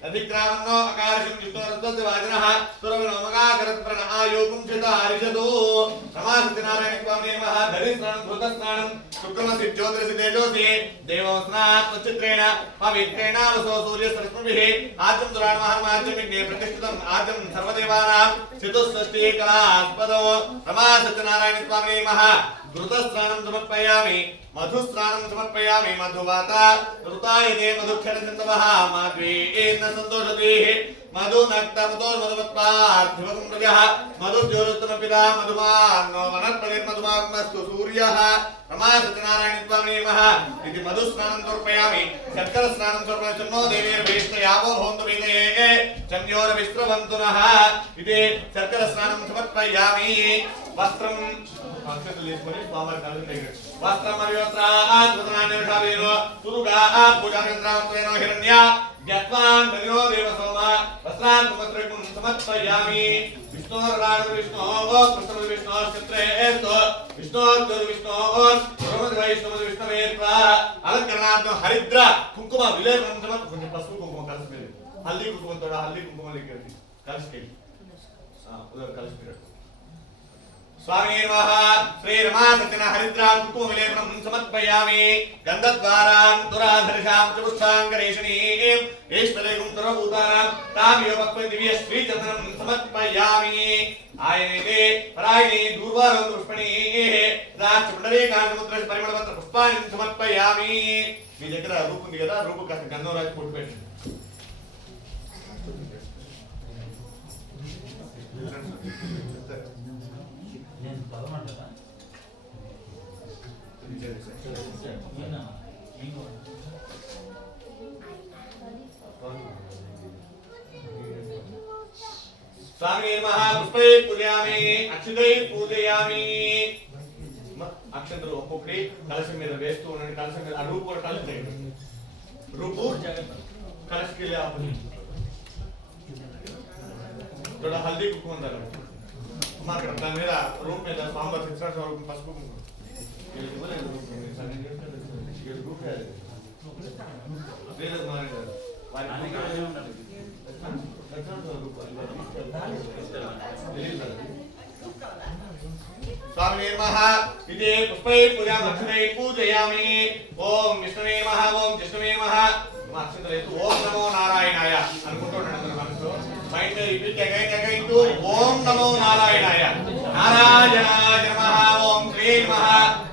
अधिक्रामन्नो अकारशं युक्तरत्वस्य वाजनः सुरविनो मगाकरत् प्रण आयोगुं चिता हरिषदो नमः स्वामी नमः धरिस्नानं भूतस्नानं शुक्रमसि ज्योतिषि तेजोसि देवस्नात् चित्रेण पवित्रेण वसो सूर्यसरस्वभिः आद्यं दुराणमहर्माद्यमिग्ने प्रतिष्ठितम् आद्यं सर्वदेवानां चतुष्षष्टिः कलास्पदो नमः सत्यनारायण स्वामी नमः घृतस्नानं समर्पयामि मधुस्नानं समर्पयामि मधुवाता ऋतायते मधुक्षरचन्दवः माध्वेन सन्तोषतीः मधुनक्तमधुर्मधुमत्पार्थिवकं प्रजः मधुज्योतिस्तमपिता मधुमान्नो वनस्पतिर्मधुमाग्मस्तु सूर्यः नमः सत्यनारायण स्वामी नमः इति मधुस्नानं समर्पयामि शर्करस्नानं समर्पयामि चन्नो देवीर्वेष्टयावो भवन्तु वेदये चन्द्योरविस्रवन्तु नः इति शर्करस्नानं समर्पयामि वस्त्रं वस्त्रमविवस्त्राद्वदनान्यषावेनो तुरुगाः पूजायन्त्रावत्वेनो हिरण्या ज्ञात्वान् तयो देवसोमा वस्त्रान् पुमत्रैकुं समर्पयामि विष्णोर्राड विष्णोः कृष्णविष्णोः चित्रेस्तु विष्णोर्विष्णोः ब्रह्मवैष्णव विष्णवे अलंकरणार्थं हरिद्र कुंकुम विलेपनं समर्पयामि पసుపు कुंकुम కలిసి हल्दी कुंकुम तोड़ा हल्दी कुंकुम लेकर కలిసి उधर కలిసి स्वामी नमः श्री रमा सत्यना हरिद्रा कुंकुम विलेपनं समर्पयामि गन्धद्वारां दुराधर्षां चतुष्टाङ्गरेषणीं एष्टलेगुं सर्वभूतानां तामिव पक्व दिव्य श्रीचन्दनं समर्पयामि आयनेते परायणे दूर्वारो पुष्पणीः राष्ट्रपुण्डरीकान्तमुद्रस्य परिमళపత్ర పుష్పాన్ని సమర్పయామి మీ దగ్గర రూపు ఉంది కదా రూపు కాస్త గంధం రాసి పొట్టు పెట్టండి स्वामी नमः पुष्पै पूजयामि अक्षतै पूजयामि अक्षंतरू ఒక్కొక్కటి కలశం మీద వేస్తూ ఉండండి కలశం మీద ఆ రూపు కూడా కలిసి చేయండి రూపు కలశకి थोड़ा हल्दी कुंकुम अंदर हमारे करता मेरा रूप में दस पांच सिक्सर सौ पसपू ये रूप है दे दो हमारे स्वामी नमः इति पुष्पै पूजां अक्षतै पूजयामि ओम विष्णवे नमः ओम जिष्णवे नमः अक्षतलेतु ओम नमो नारायणाय अनुకుంటున్నాను మనసు మైండ్ రిపీట్ అగైన్ టు ఓం నమో నారాయణాయ నారాయణాయ నమః ఓం శ్రీ నమః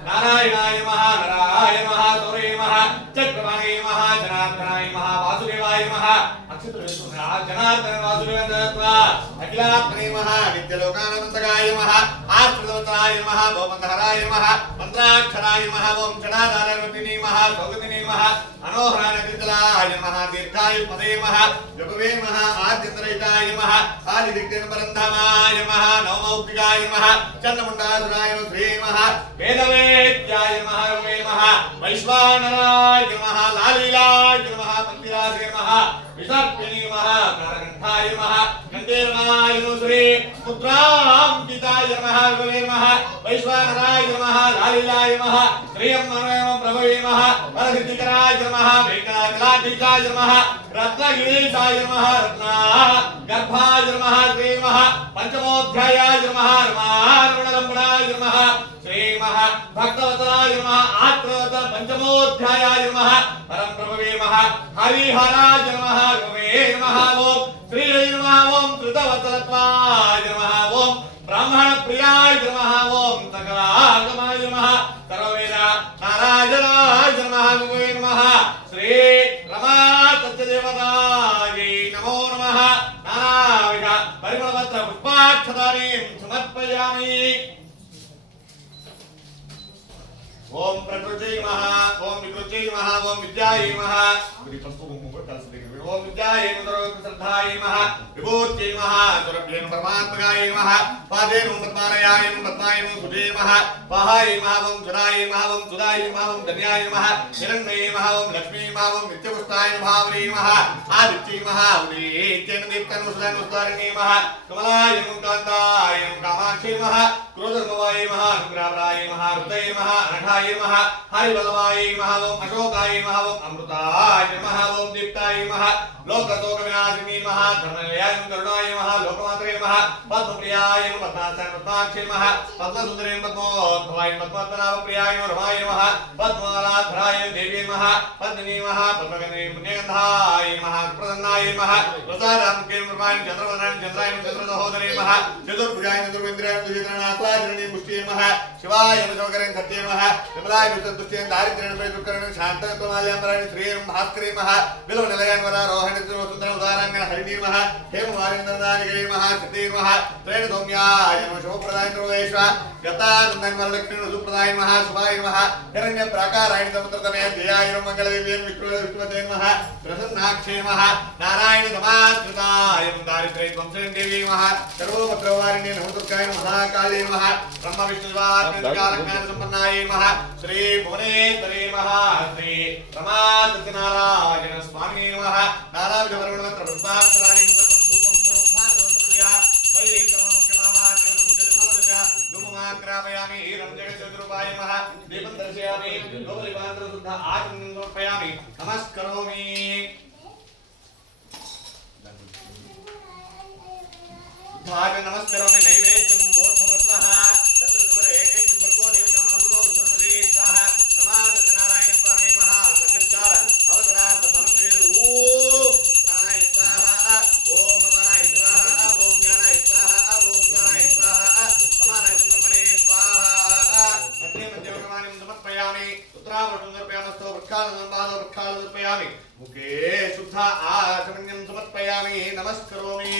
నారాయణాయ నమః నారాయణ నమః సూర్య నమః చక్రవాణి నమః జనార్దనాయ నమః వాసుదేవాయ నమః అక్షతలేతు జనార్దన వాసుదేవాయ నమః అఖిలాత్మనే నమః నిత్యలోకానందగాయ నమః ఆశ్రితవతాయ నమః భవబంధహరాయ నమః మంత్రాక్షరాయ నమః ఓం జనార్దనవతిని నమః భగవతిని నమః అనోహరానకృతలాయ నమః దీర్ఘాయుపదే నమః యోగవే నమః ఆద్యంతరహితాయ నమః ఆదిదిగ్జనపరంధామాయ నమః నవమౌక్తికాయ నమః చంద్రముండాసురాయ శ్రీ నమః వేదవేద్యాయ నమః యోగే నమః వైశ్వానరాయ నమః లాలీలాయ నమః పంతిరాజే నమః విసర్పిణీ నమః కారకంఠాయ నమః గంధేర్నాయ శ్రీ ముద్రాంకితాయ నమః యోగే నమః వైశ్వానరాయ నమః లాలీలాయ నమః శ్రీయమ్మనమ ప్రభవే నమః వరసిద్ధికరాయ నమః వెంకటాచలాధీశాయ నమః రత్నగిరీశాయ నమః రత్నా గర్భాయ నమః శ్రీ నమః పంచమోధ్యాయాయ నమః రమారమణరంభణాయ నమః శ్రీ నమః భక్తవతరాయ నమః ఆత్రవత పంచమోధ్యాయాయ నమః పరం ప్రభవే నమః హరిహరాయ నమః గవే నమః ఓం శ్రీ నమః ఓం త్రితవతలత్వాయ నమః ఓం బ్రాహ్మణ ప్రియాయ నమః ఓం సకలాగమాయ నమః సర్వవేద నారాయణాయ నమః గవే నమః శ్రీ రమా సత్యదేవతాయై నమో నమః నానావిధ పరిమళపత్ర పుష్పాక్షతారీం సమర్పయామి ओम प्रकृति नमः ओम विकृति नमः ओम विद्याय नमः पसुप कुंकुम कलश ओम विद्याय नमः श्रद्धाय नमः विभूत्यै नमः सुरभ्ये नमः परमात्मकाय नमः पादे नमः पद्मालयाय नमः पद्माय नमः सुजे नमः पाहाय नमः ओम सुराय नमः ओम सुदाय नमः ओम धन्याय नमः हिरण्मये नमः ओम लक्ष्मी नमः ओम नित्यपुष्टाय नमः भावने नमः आदित्यै नमः उदयेत्येन दीप्तनुसुधानुस्वारिणे नमः कमलाय नमः कान्ताय नमः कामाक्षी नमः क्रोधर्मवाय नमः अनुग्रहप्राय नमः हृदये नमः अनघाय नमः हरिवल्लभाय नमः ओम अशोकाय नमः ओम अमृताय नमः ओम दीप्ताय नमः लोकशोकविनाशिनी नमः धर्मनिलयाय नमः करुणाय नमः लोकमात्रे नमः पद्मप्रियाय नमः पद्मासनाय पद्माक्षी नमः पद्मसुन्दरी पद्मोद्भवाय पद्मनाभप्रियाय नमः रमाय नमः पद्ममालाधराय देवी नमः पद्मिनी नमः पद्मगन्धे पुण्यगन्धाय नमः प्रसन्नाय नमः प्रसादामुखे नमः चन्द्रवदनाय चन्द्राय चन्द्रसहोदरे नमः चतुर्भुजाय चतुर्वेन्द्राय चतुर्नेत्राय मुष्टिये नमः शिवाय नमः शिवकरेण सत्ये नमः विमलाय नमः दुष्टेन दारिद्र्येण दुःखकरेण शान्तत्वमाल्याम्बराय श्रीरं भास्करे नमः विलोनिलयान् वरारोहण सुन्दर उदाराङ्गण हरिणे नमः हेमवारिन्द्रनारिगे नमः चित्ते नमः त्रेण सौम्याय नमः शोभप्रदाय नमोदेश गतानन्दवरलक्ष्मीण सुप्रदाय नमः शुभाय नमः हिरण्यप्राकाराय समुद्रतनय ध्येयाय मङ्गलदेव्यं विष्णुवते नमः प्रसन्नाक्षे नमः नारायण समाश्रिताय दारिद्र्ये त्वं देवी नमः सर्वोपद्रववारिणे नमोदुर्गाय महाकाले नमः ब्रह्म विष्णुवात्मकालज्ञान संपन्नाय नमः श्री भुवनेश्वरे नमः श्री रमा सत्यनारायण स्वामिने नमः नाराविधवर्णमत्र पुष्पाक्षराणि धूपं मूर्धानोमया धूपमाग्रापयामि रमजगद्रूपाय नमः दीपं दर्शयामि लोकलिपान्तरशुद्ध आचमनं समर्पयामि नमस्करोमि शुद्धाय नमस्करोमि नैवेद्यं भोर्भवस्वः तत्सुवरे निम्बर्गो देवकामं अमृतो सर्वदे स्वाहा नमः सत्यनारायण स्वामी नमः सत्यचार अवसरार्थ मनम वेद ओम प्राणाय स्वाहा ओम अपानाय स्वाहा ओम ज्ञानाय स्वाहा ओम ज्ञानाय स्वाहा समानाय ब्रह्मणे स्वाहा मध्य मध्यमकमानं समर्पयामि उत्तरावृतं समर्पयामस्तो वृक्षालं पादो वृक्षालं समर्पयामि मुखे शुद्ध आचमन्यं समर्पयामि नमस्करोमि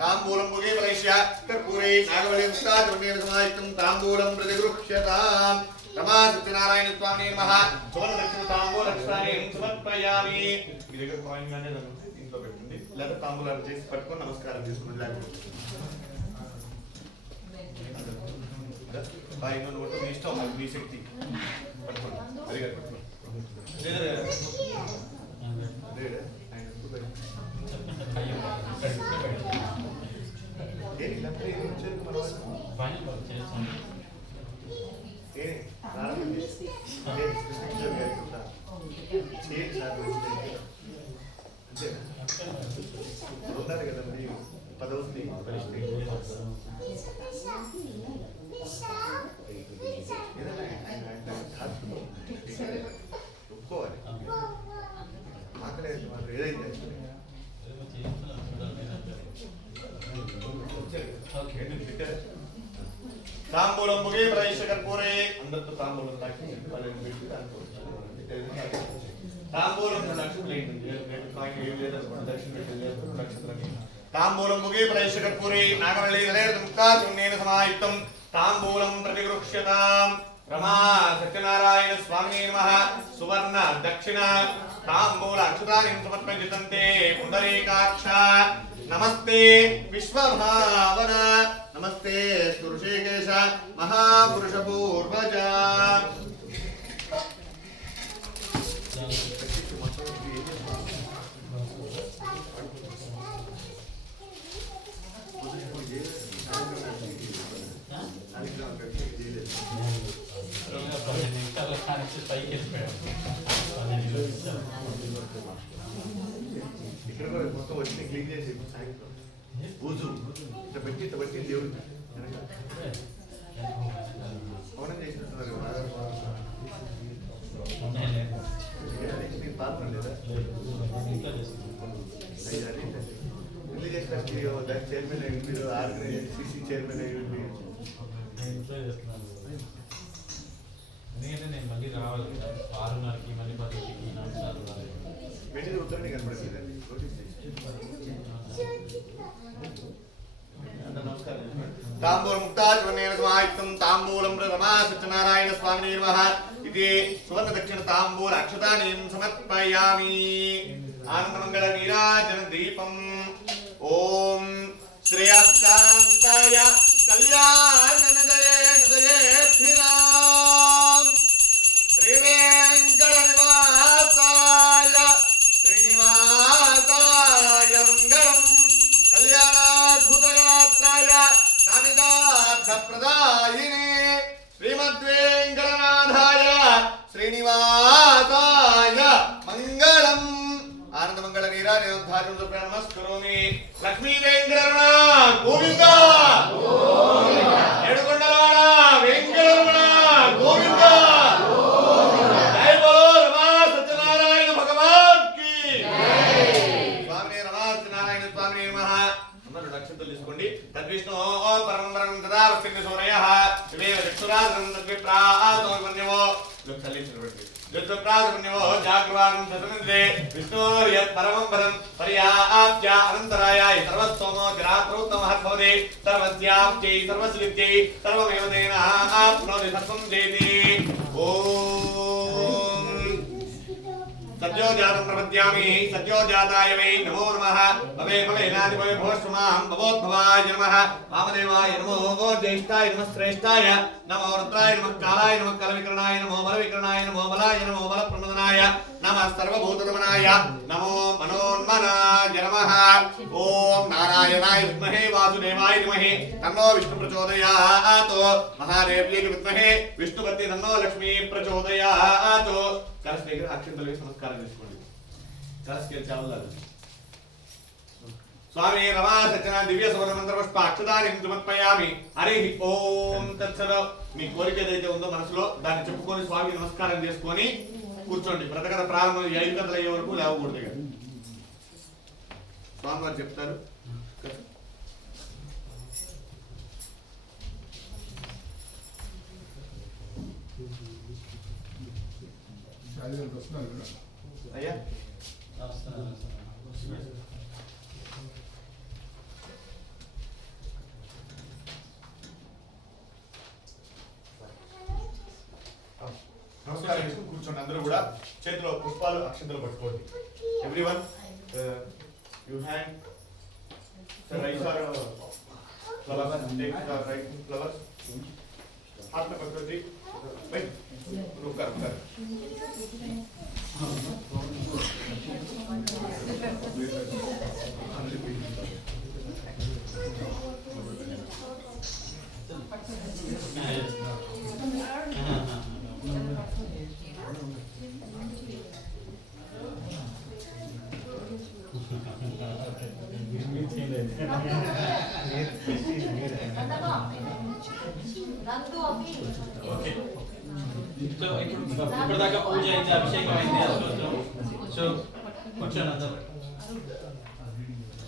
ताम्बूलं मुखे प्रविश्य कर्पूरे नागवल्लीं मुक्ताचमन्येन समायुक्तं ताम्बूलं प्रतिगृह्यताम् रमा सत्यनारायण स्वामी नमः सुवर्णदक्षिण ताम्बूलक्षानि समर्पयामि మీ దగ్గర కాయిన్ గానే ఉంటుంది ఇంట్లో పెట్టండి లేదా తాంబూలాలు చేసి పట్టుకొని నమస్కారం చేసుకుని లేకపోతే బాయ్ నోట్ మీ ఇష్టం మీ శక్తి పట్టుకోండి సరిగా పట్టుకోండి ఉన్నారు కదా మరి పదవుతుంది ఒప్పుకోవాలి మాకలేదు మాకు ఏదైతే तांबूलम मुगे प्रवेश कर्पूरे अंदर तो तांबूलम ताकि वाले बेटी तांबूलम लक्ष्मी लेंगे मैं काई ये ले दक्षिण में ले नक्षत्र की तांबूलम मुगे प्रवेश कर्पूरे नागवल्ली दलेर मुक्ता तुन्नेन समायुक्तं तांबूलम प्रतिगृह्यताम् रमा सत्यनारायण स्वामी नमः सुवर्ण दक्षिण तांबूल अक्षतानि समर्पयन्ते पुंडरीकाक्ष नमस्ते विश्वभावना नमस्ते ऋषिकेश महापुरुष पूर्वज మొత్తం వచ్చి క్లీన్ చేసి పూజు ఇట్లా పెట్టి దేవుడు అవునం చేసినట్టున్నారు పాత్ర లేదా ఇల్లు చేసిన దాని చైర్మన్ అయ్యి మీరు ఆర్గనైజ్ సిసి చైర్మన్ అయ్యి ఎందుకంటే నేను మళ్ళీ రావాలి 6:30కి మళ్ళీ 10కి వెంటనే ఉత్తరాన్ని కనపడలేదండి तांबूल मुक्ताचमनेन समायुक्तं तांबूलं रमा सत्यनारायण स्वामिने नमः इति सुवर्ण दक्षिण तांबूल अक्षतानि समर्पयामि आनंदमंगल नीराजन दीपम ओम श्रेयस्कांताय कल्याणनदयेऽर्थिनाम् श्रीवेङ्कटनिवासाय श्रीनिवासाय मङ्गलम् कल्याणाद्भुतगात्राय कामितार्थप्रदायिने श्रीमद्वेङ्कटनाथाय श्रीनिवासाय मङ्गलम् आनंदमंगल नीराजनोद्धारं रूपेण नमस्करोमि लक्ष्मी वेंकटरमण गोविंद एडुकोंडलवाड वेंकटरमण गोविंद जय बोलो रमा सत्यनारायण भगवान की स्वामी रमा सत्यनारायण स्वामी नमः అందరూ నక్షత్రాలు తీసుకోండి తద్విష్ణు పరమం తదా వస్తిని సూరయః శివేవ చక్షురాదనం తద్విప్రాతో వన్యవో చల్లించబడింది జ్యోతిప్రాదమన్యవో జాగ్రవాణం తదనందే విష్ణోర్యత్ పరమం పదం పర్యాప్త్య అనంతరాయాయ సర్వస్తోమో చిరాత్రోత్తమః భవతి సర్వస్యాప్త్యై సర్వస్విత్యై సర్వమేవ తేన ఆప్నోతి సర్వం జయతి ఓం सद्योजातं प्रपद्यामि सद्योजाताय वै नमो नमः भवे भवेनादि भवे भवस्वमाहं भवोद्भवाय नमः वामदेवाय नमो ज्येष्ठाय नमः श्रेष्ठाय नमो रुद्राय नमः कालाय नमः कलविकरणाय नमो बलविकरणाय नमो बलाय नमो बलप्रमदनाय नमः सर्वभूतदमनाय नमो मनोन्मनाय नमः ओम नारायणाय विद्महे वासुदेवाय धीमहि तन्नो विष्णु प्रचोदयात् महादेव्यै विद्महे विष्णुपत्नी तन्नो लक्ष्मी प्रचोदयात् कलश लेकर अक्षंतल वेసి नमस्कार చేసుకోండి कलश के चावल स्वामी रमा सत्यना दिव्य सुवर्ण मंत्र पुष्प अक्षदानि समर्पयामि हरि ओम तत्सद మీ కోరిక ఏదైతే ఉందో మనసులో దాన్ని చెప్పుకొని స్వామికి నమస్కారం చేసుకొని కూర్చోండి ప్రతకథ ప్రారంభం 5 కథలు అయ్యే వరకు లేవకూడదు ఇక స్వామి వారు చెప్తారు అయ్యా నమస్కారం చేసుకుని కూర్చోండి అందరూ కూడా చేతిలో పుష్పాలు అక్షంతలు పట్టుకోండి everyone you hand the rice or flowers take the rice flowers हाथ में पकड़ो जी भाई रुक कर ఇప్పటిదాకా పూజ అయింది అభిషేకం అయింది సో కొంచెం అందరూ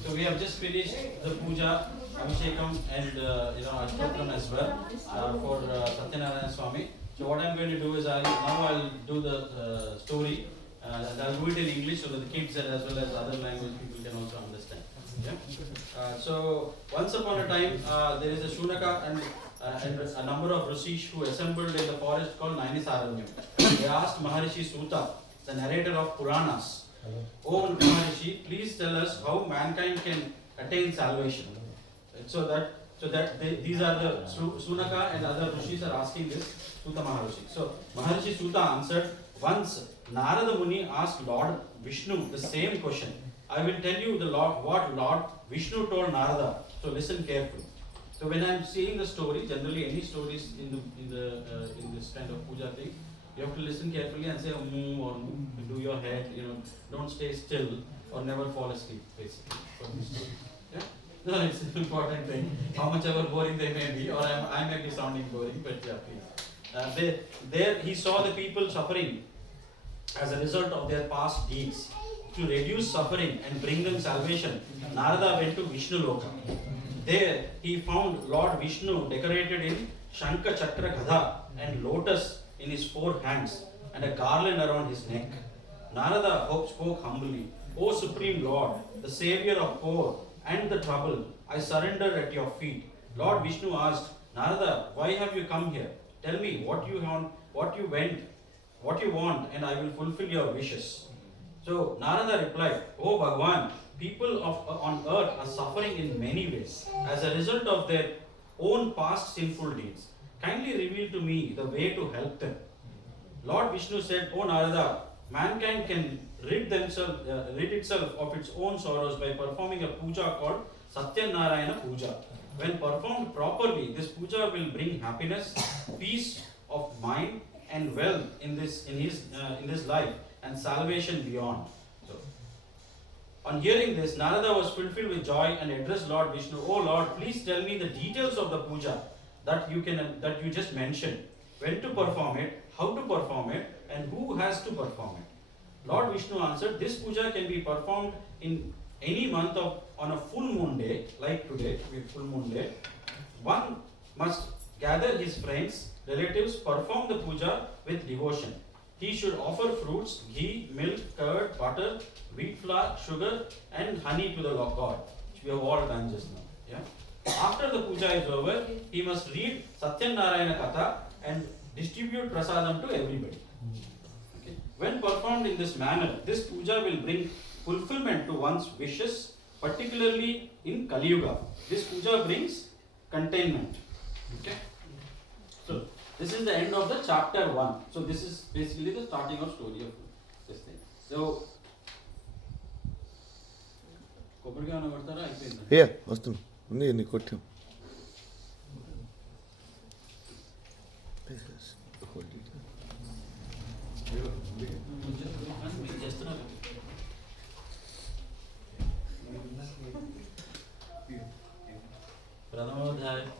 So we have just finished the puja, abhishekam and Ashtotram as well for Satyanarayana Swami. So what I'm going to do is I'll do the story and I'll do it in English so that the kids and as well as other language people can also understand. Yeah? So once upon a time there is a Shunaka and a number of rishis who assembled in the forest called Nainisaranyam. They asked Maharishi Suta, the narrator of Puranas, "Oh Maharishi, please tell us how mankind can attain salvation." So that these are the Sunaka and other rishis are asking this to the Maharishi. So Maharishi Suta answered, once Narada Muni asked Lord Vishnu the same question. I will tell you what Lord Vishnu told Narada. So listen carefully. So when I am seeing the story, generally any stories in this kind of puja thing, you have to listen carefully and say or do your head, don't stay still or never fall asleep, basically, for this story. Yeah? No, it's an important thing. How much ever boring they may be, or I may be sounding boring, but yeah, please. There he saw the people suffering as a result of their past deeds. To reduce suffering and bring them salvation, Narada went to Vishnu Loka. There he found Lord Vishnu decorated in Shankha Chakra Gadha and lotus in his 4 hands and a garland around his neck. Narada spoke humbly, "O Supreme Lord, the Savior of poor and the troubled, I surrender at your feet." Lord Vishnu asked, "Narada, why have you come here? Tell me what you want, and I will fulfill your wishes." So Narada replied, "O Bhagwan, people on earth are suffering in many ways as a result of their own past sinful deeds. Kindly reveal to me the way to help them." Lord Vishnu said, "O Narada, mankind can rid itself of its own sorrows by performing a puja called Satyanarayana Puja. When performed properly, this puja will bring happiness, peace of mind, and wealth in this life, and salvation beyond." So, on hearing this, Narada was fulfilled with joy and addressed Lord Vishnu, "O Lord, please tell me the details of the puja that you just mentioned. When to perform it, how to perform it, and who has to perform it?" Lord Vishnu answered, "This puja can be performed in any month on a full moon day, like today, full moon day. One must gather his friends, relatives, perform the puja with devotion. He should offer fruits, ghee, milk, curd, butter, wheat flour, sugar, and honey to the God, which we have all done just now. Yeah. After the puja is over, he must read Satyanarayana Katha and distribute prasadam to everybody. Okay. When performed in this manner, this puja will bring fulfillment to one's wishes, particularly in Kali Yuga. This puja brings containment. Okay. So this is the end of the chapter 1. So this is basically the starting of story of this thing. So కొబ్బరికాయ ఏమైనా కొడతారా? అయిపోయింది. వస్తుంది ఉంది నీ కొట్టాం. మీరు చేస్తున్నారు. ప్రథమోధ్యాయం.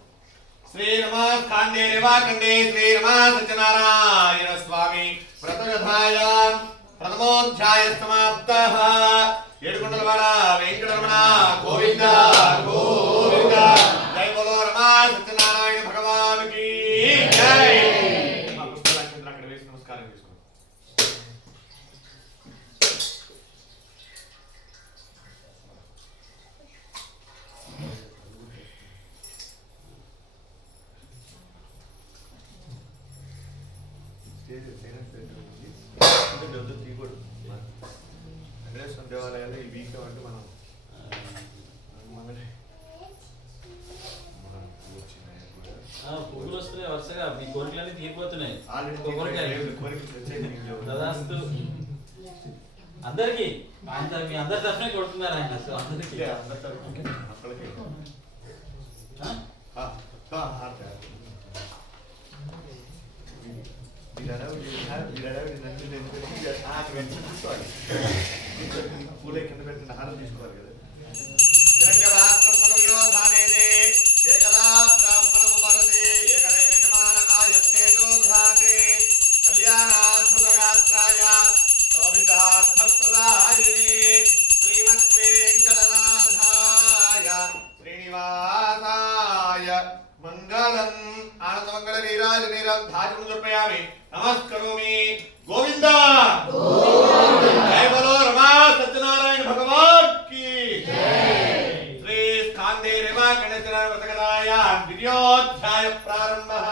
श्रीनमः खांडे रेवाखंडे श्रीनमः सत्यनारायण स्वामी व्रतकथायां प्रथमोऽध्याय समाप्तः. येडुकुंडलवाड वेंकटरमण गोविंद गोविंद. जय बोलो रमा सत्यनारायण भगवान की जय. మా పుష్పరాక్షేత్రం అక్కడ వేసి నమస్కారం చేసుకోండి. వెంకటేశ్వర దేవాలయాల్లో ఈ వీక్ అంటే మనం పువ్వులు వస్తున్నాయి వరుసగా, మీ కోరికలన్నీ తీరిపోతున్నాయి. కోరికలు తదాస్తు. అందరికి మీ అందరి తరఫునే కొడుతున్నారు ఆయన. అసలు అందరికి పూలే కింద పెట్టిన హారం తీసుకోవాలి కదా. శ్రీనివాసాయ మంగళం. ఆనందమంగళ నీరాజ నీరం ధాతును సమర్పయామి. నమస్కరోమి. గోవింద జయ బలో रमा सत्यनारायण भगवान की जय. श्री स्कांदे रेवाखंडे व्रतकथायां द्वितीयोऽध्याय प्रारम्भः.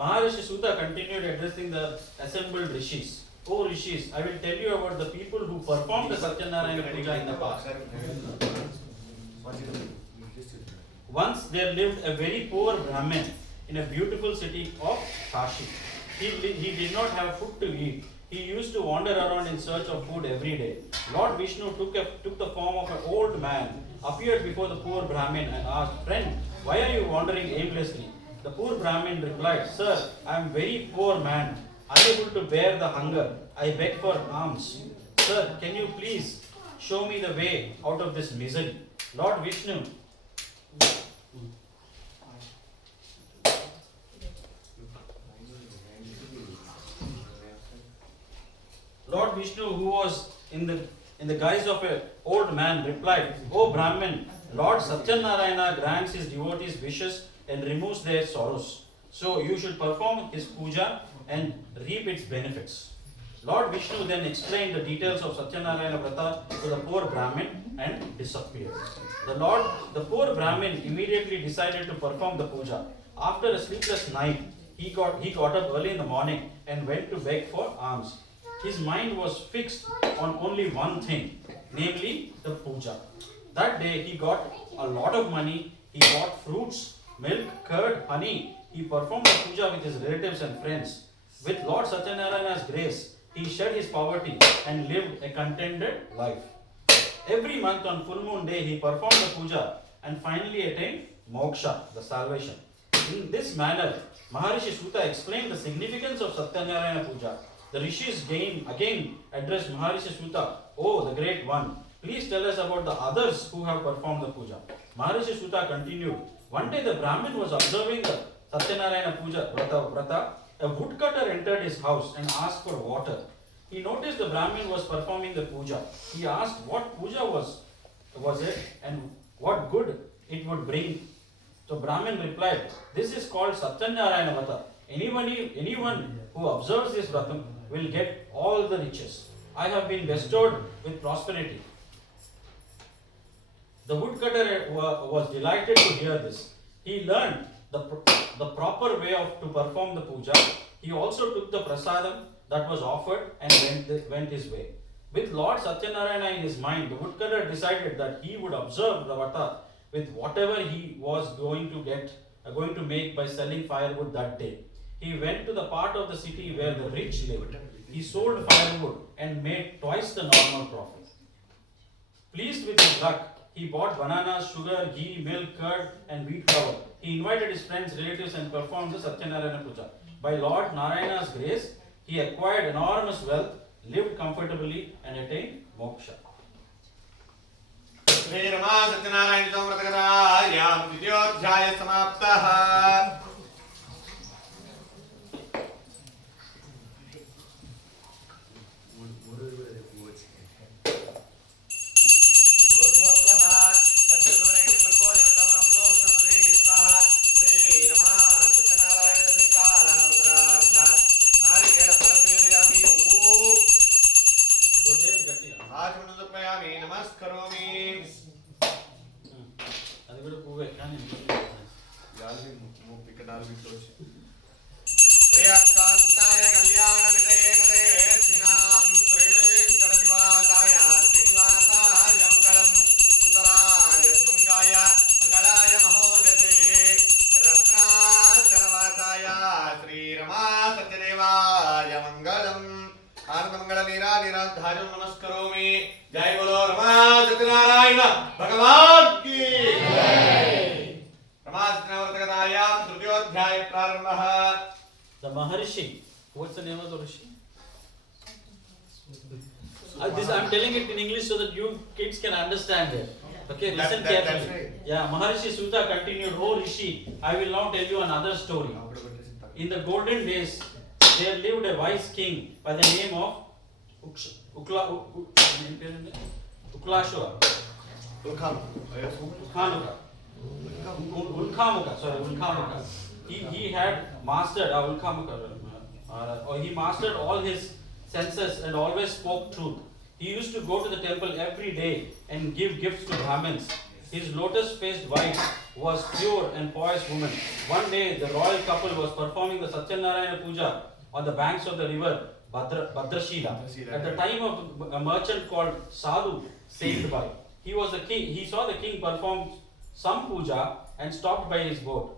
Maharishi Suta continued addressing the assembled rishis. "O rishis, I will tell you about the people who performed the Satyanarayana Puja in the past. Once there lived a very poor Brahmin in a beautiful city of Kashi. He did not have food to eat. He used to wander around in search of food every day. Lord Vishnu took the form of an old man, appeared before the poor Brahmin and asked, 'Friend, why are you wandering aimlessly?' The poor Brahmin replied, 'Sir, I am very poor man, unable to bear the hunger. I beg for alms. Sir, can you please show me the way out of this misery?' Lord Vishnu Lord Vishnu, who was in the guise of an old man, replied, 'O Brahmin, Lord Satyanarayana grants his devotees wishes and removes their sorrows. So you should perform his puja and reap its benefits.' Lord Vishnu then explained the details of Satyanarayana Vrata to the poor Brahmin and disappeared. The poor Brahmin immediately decided to perform the puja. After a sleepless night, he got up early in the morning and went to beg for alms. his mind was fixed on only one thing, namely the puja. That day he got a lot of money, he bought fruits, milk, curd, honey. He performed the puja with his relatives and friends. With Lord Satyanarayana's grace, he shed his poverty and lived a contented life. Every month on full moon day, he performed the puja and finally attained moksha, the salvation. In this manner, Maharishi Suta explained the significance of Satyanarayana puja. The rishis again addressed Maharishi Suta, "Oh, the great one, please tell us about the others who have performed the puja." Maharishi Suta continued, "One day the Brahmin was observing the Satyanarayana puja vrata. A woodcutter entered his house and asked for water. He noticed the Brahmin was performing the puja. He asked what puja was it and what good it would bring. So Brahmin replied, "This is called Satyanarayana Vrata. Anyone who observes this Vratam will get all the riches. I have been bestowed with prosperity." The woodcutter was delighted to hear this. He learned the proper way to perform the puja. He also took the prasadam that was offered and went his way. With Lord Satyanarayana in his mind, the woodcutter decided that he would observe the Vrata with whatever he was going to make by selling firewood that day. He went to the part of the city where the rich lived. He sold firewood and made twice the normal profit. Pleased with his luck, he bought bananas, sugar, ghee, milk, curd, and wheat flour. He invited his friends, relatives, and performed the Satyanarayana puja. By Lord Narayana's grace, he acquired enormous wealth, lived comfortably, and attained moksha. Shri Rama Satyanarayan व्रतकथायां द्वितीयोऽध्यायः समाप्तः। जय बोलो रमा सत्यनारायण भगवान की जय। Rama Satyanarayan व्रतकथायां तृतीयोऽध्याय प्रारंभः। The Maharishi, what's the name of the Rishi? I'm telling it in English so that you kids can understand it. Okay, listen carefully. Right. Yeah, Maharishi Suta continued, "Oh Rishi, I will now tell you another story. In the golden days, there lived a wise king by the name of Ulkhamuka. He had mastered he mastered all his senses and always spoke truth. He used to go to the temple every day and give gifts to Brahmins. His lotus-faced wife was pure and pious woman. One day, the royal couple was performing the Satyanarayana puja on the banks of the river Bhadrashila. At the time of a merchant called Sadhu sailed by. He saw the king perform some puja and stopped his boat.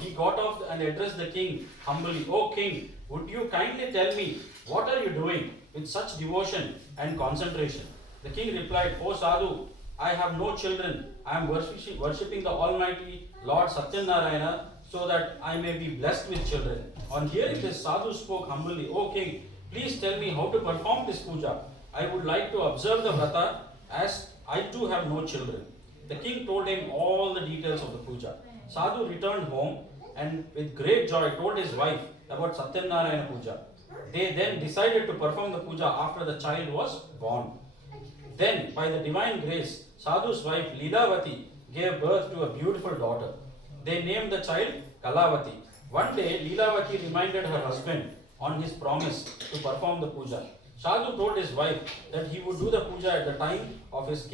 He got off and addressed the king humbly. "Oh king, would you kindly tell me what are you doing with such devotion and concentration?" The king replied, "Oh Sadhu, I have no children. I am worshipping the Almighty Lord Satyanarayana so that I may be blessed with children." On hearing this, Sadhu spoke humbly, "Oh king, please tell me how to perform this puja. I would like to observe the vrata as I too have no children." The king told him all the details of the puja. Sadhu returned home and with great joy told his wife about Satyanarayana puja. They then decided to perform the puja after the child was born. Then, by the divine grace, Sadhu's wife Leelavati gave birth to a beautiful daughter. They named the child Kalavati. One day, Leelavati reminded her husband on his promise to perform the puja. Sadhu told his wife that he would do the puja at the time of his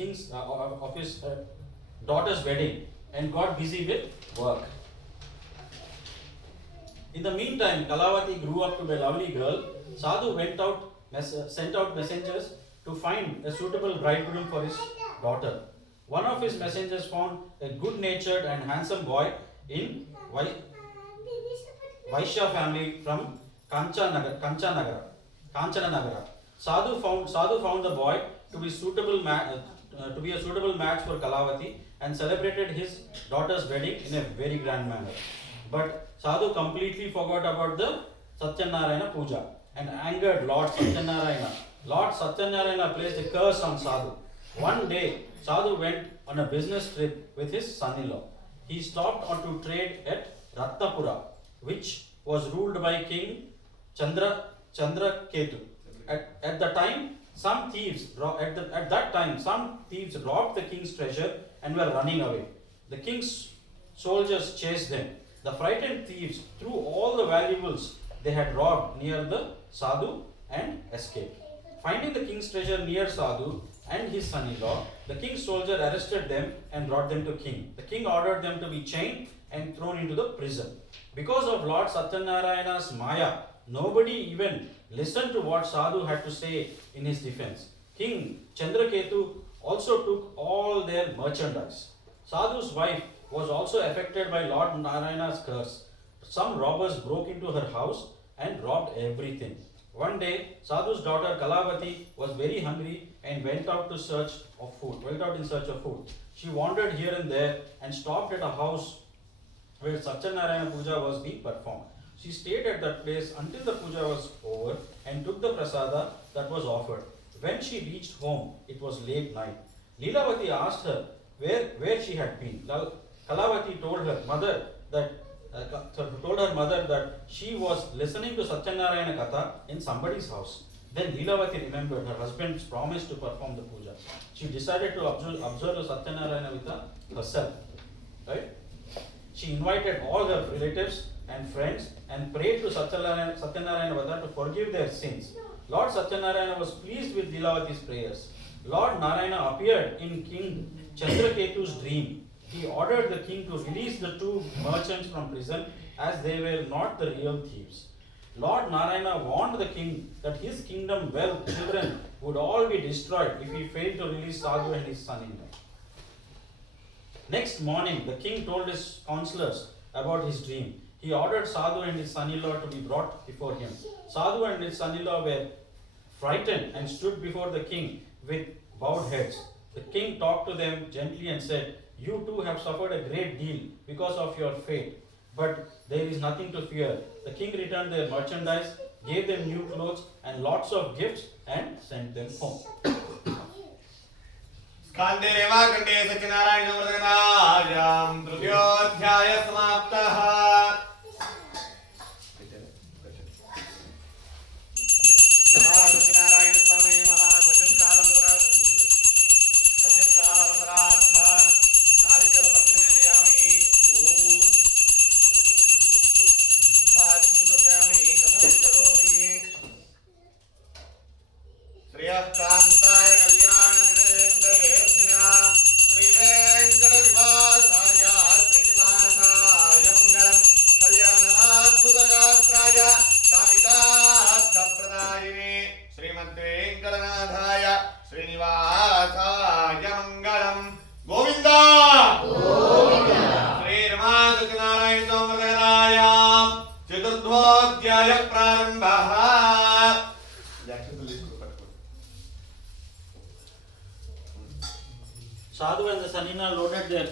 daughter's wedding and got busy with work. In the meantime, Kalavati grew up to be a lovely girl. Sadhu went out sent out messengers to find a suitable bridegroom for his daughter. One of his messengers found a good-natured and handsome boy in Vaishya family from Kanchananagara. Sadhu found the boy to be a suitable match for Kalavati and celebrated his daughter's wedding in a very grand manner. But Sadhu completely forgot about the Satyanarayana Puja and angered Lord Satyanarayana. Lord Satyanarayana placed a curse on Sadhu. One day, Sadhu went on a business trip with his son-in-law. He stopped on to trade at Ratnapura, which was ruled by King Chandraketu. At that time, some thieves robbed the king's treasure and were running away. The king's soldiers chased them. The frightened thieves threw all the valuables they had robbed near the Sadhu and escaped. Finding the king's treasure near Sadhu and his son-in-law, the king's soldier arrested them and brought them to king. The king ordered them to be chained and thrown into the prison. Because of Lord Satyanarayana's Maya, nobody even listened to what Sadhu had to say in his defense. King Chandraketu also took all their merchandise. Sadhu's wife was also affected by Lord Narayana's curse. Some robbers broke into her house and robbed everything. One day, Sadhu's daughter Kalavati was very hungry and went out in search of food. She wandered here and there and stopped at a house where Satyanarayana Puja was being performed. She stayed at that place until the puja was over and took the prasada that was offered. When she reached home, it was late night. Leelavati asked her where she had been. Kalavati told her mother that she was listening to Satyanarayana Katha in somebody's house. Then Leelavati remembered her husband's promise to perform the puja. She decided to observe the Satyanarayana Vitha herself. Right? She invited all her relatives and friends and prayed to Satyanarayana Vatha to forgive their sins. Lord Satyanarayana was pleased with Leelavati's prayers. Lord Narayana appeared in King Chandraketu's dream. He ordered the king to release the two merchants from prison as they were not the real thieves. Lord Narayana warned the king that his kingdom, wealth, children would all be destroyed if he failed to release Sadhu and his son-in-law. Next morning, the king told his counselors about his dream. He ordered Sadhu and his son-in-law to be brought before him. Sadhu and his son-in-law were frightened and stood before the king with bowed heads. The king talked to them gently and said, "You too have suffered a great deal because of your fate, but there is nothing to fear." The king returned their merchandise, gave them new clothes and lots of gifts and sent them home. स्कान्दे रेवाखण्डे सत्यनारायणवर्धनायां तृतीयोऽध्यायः समाप्तः। सत्यनारायण स्वामी सचित्कालावसरार्थ नारिकेलपत्रे निवेदयामि। ओम भाजं समर्पयामि। नमस्करोमि। श्रेयः कान्ताय कल्याण श्रीमद्वेंकटनाथाय श्रीनिवासाय मंगलम। Govind Shri Rama Satyanarayan संवत्सरायां चतुर्थोऽध्याय प्रारंभः। Sadhu and the son-in-law loaded their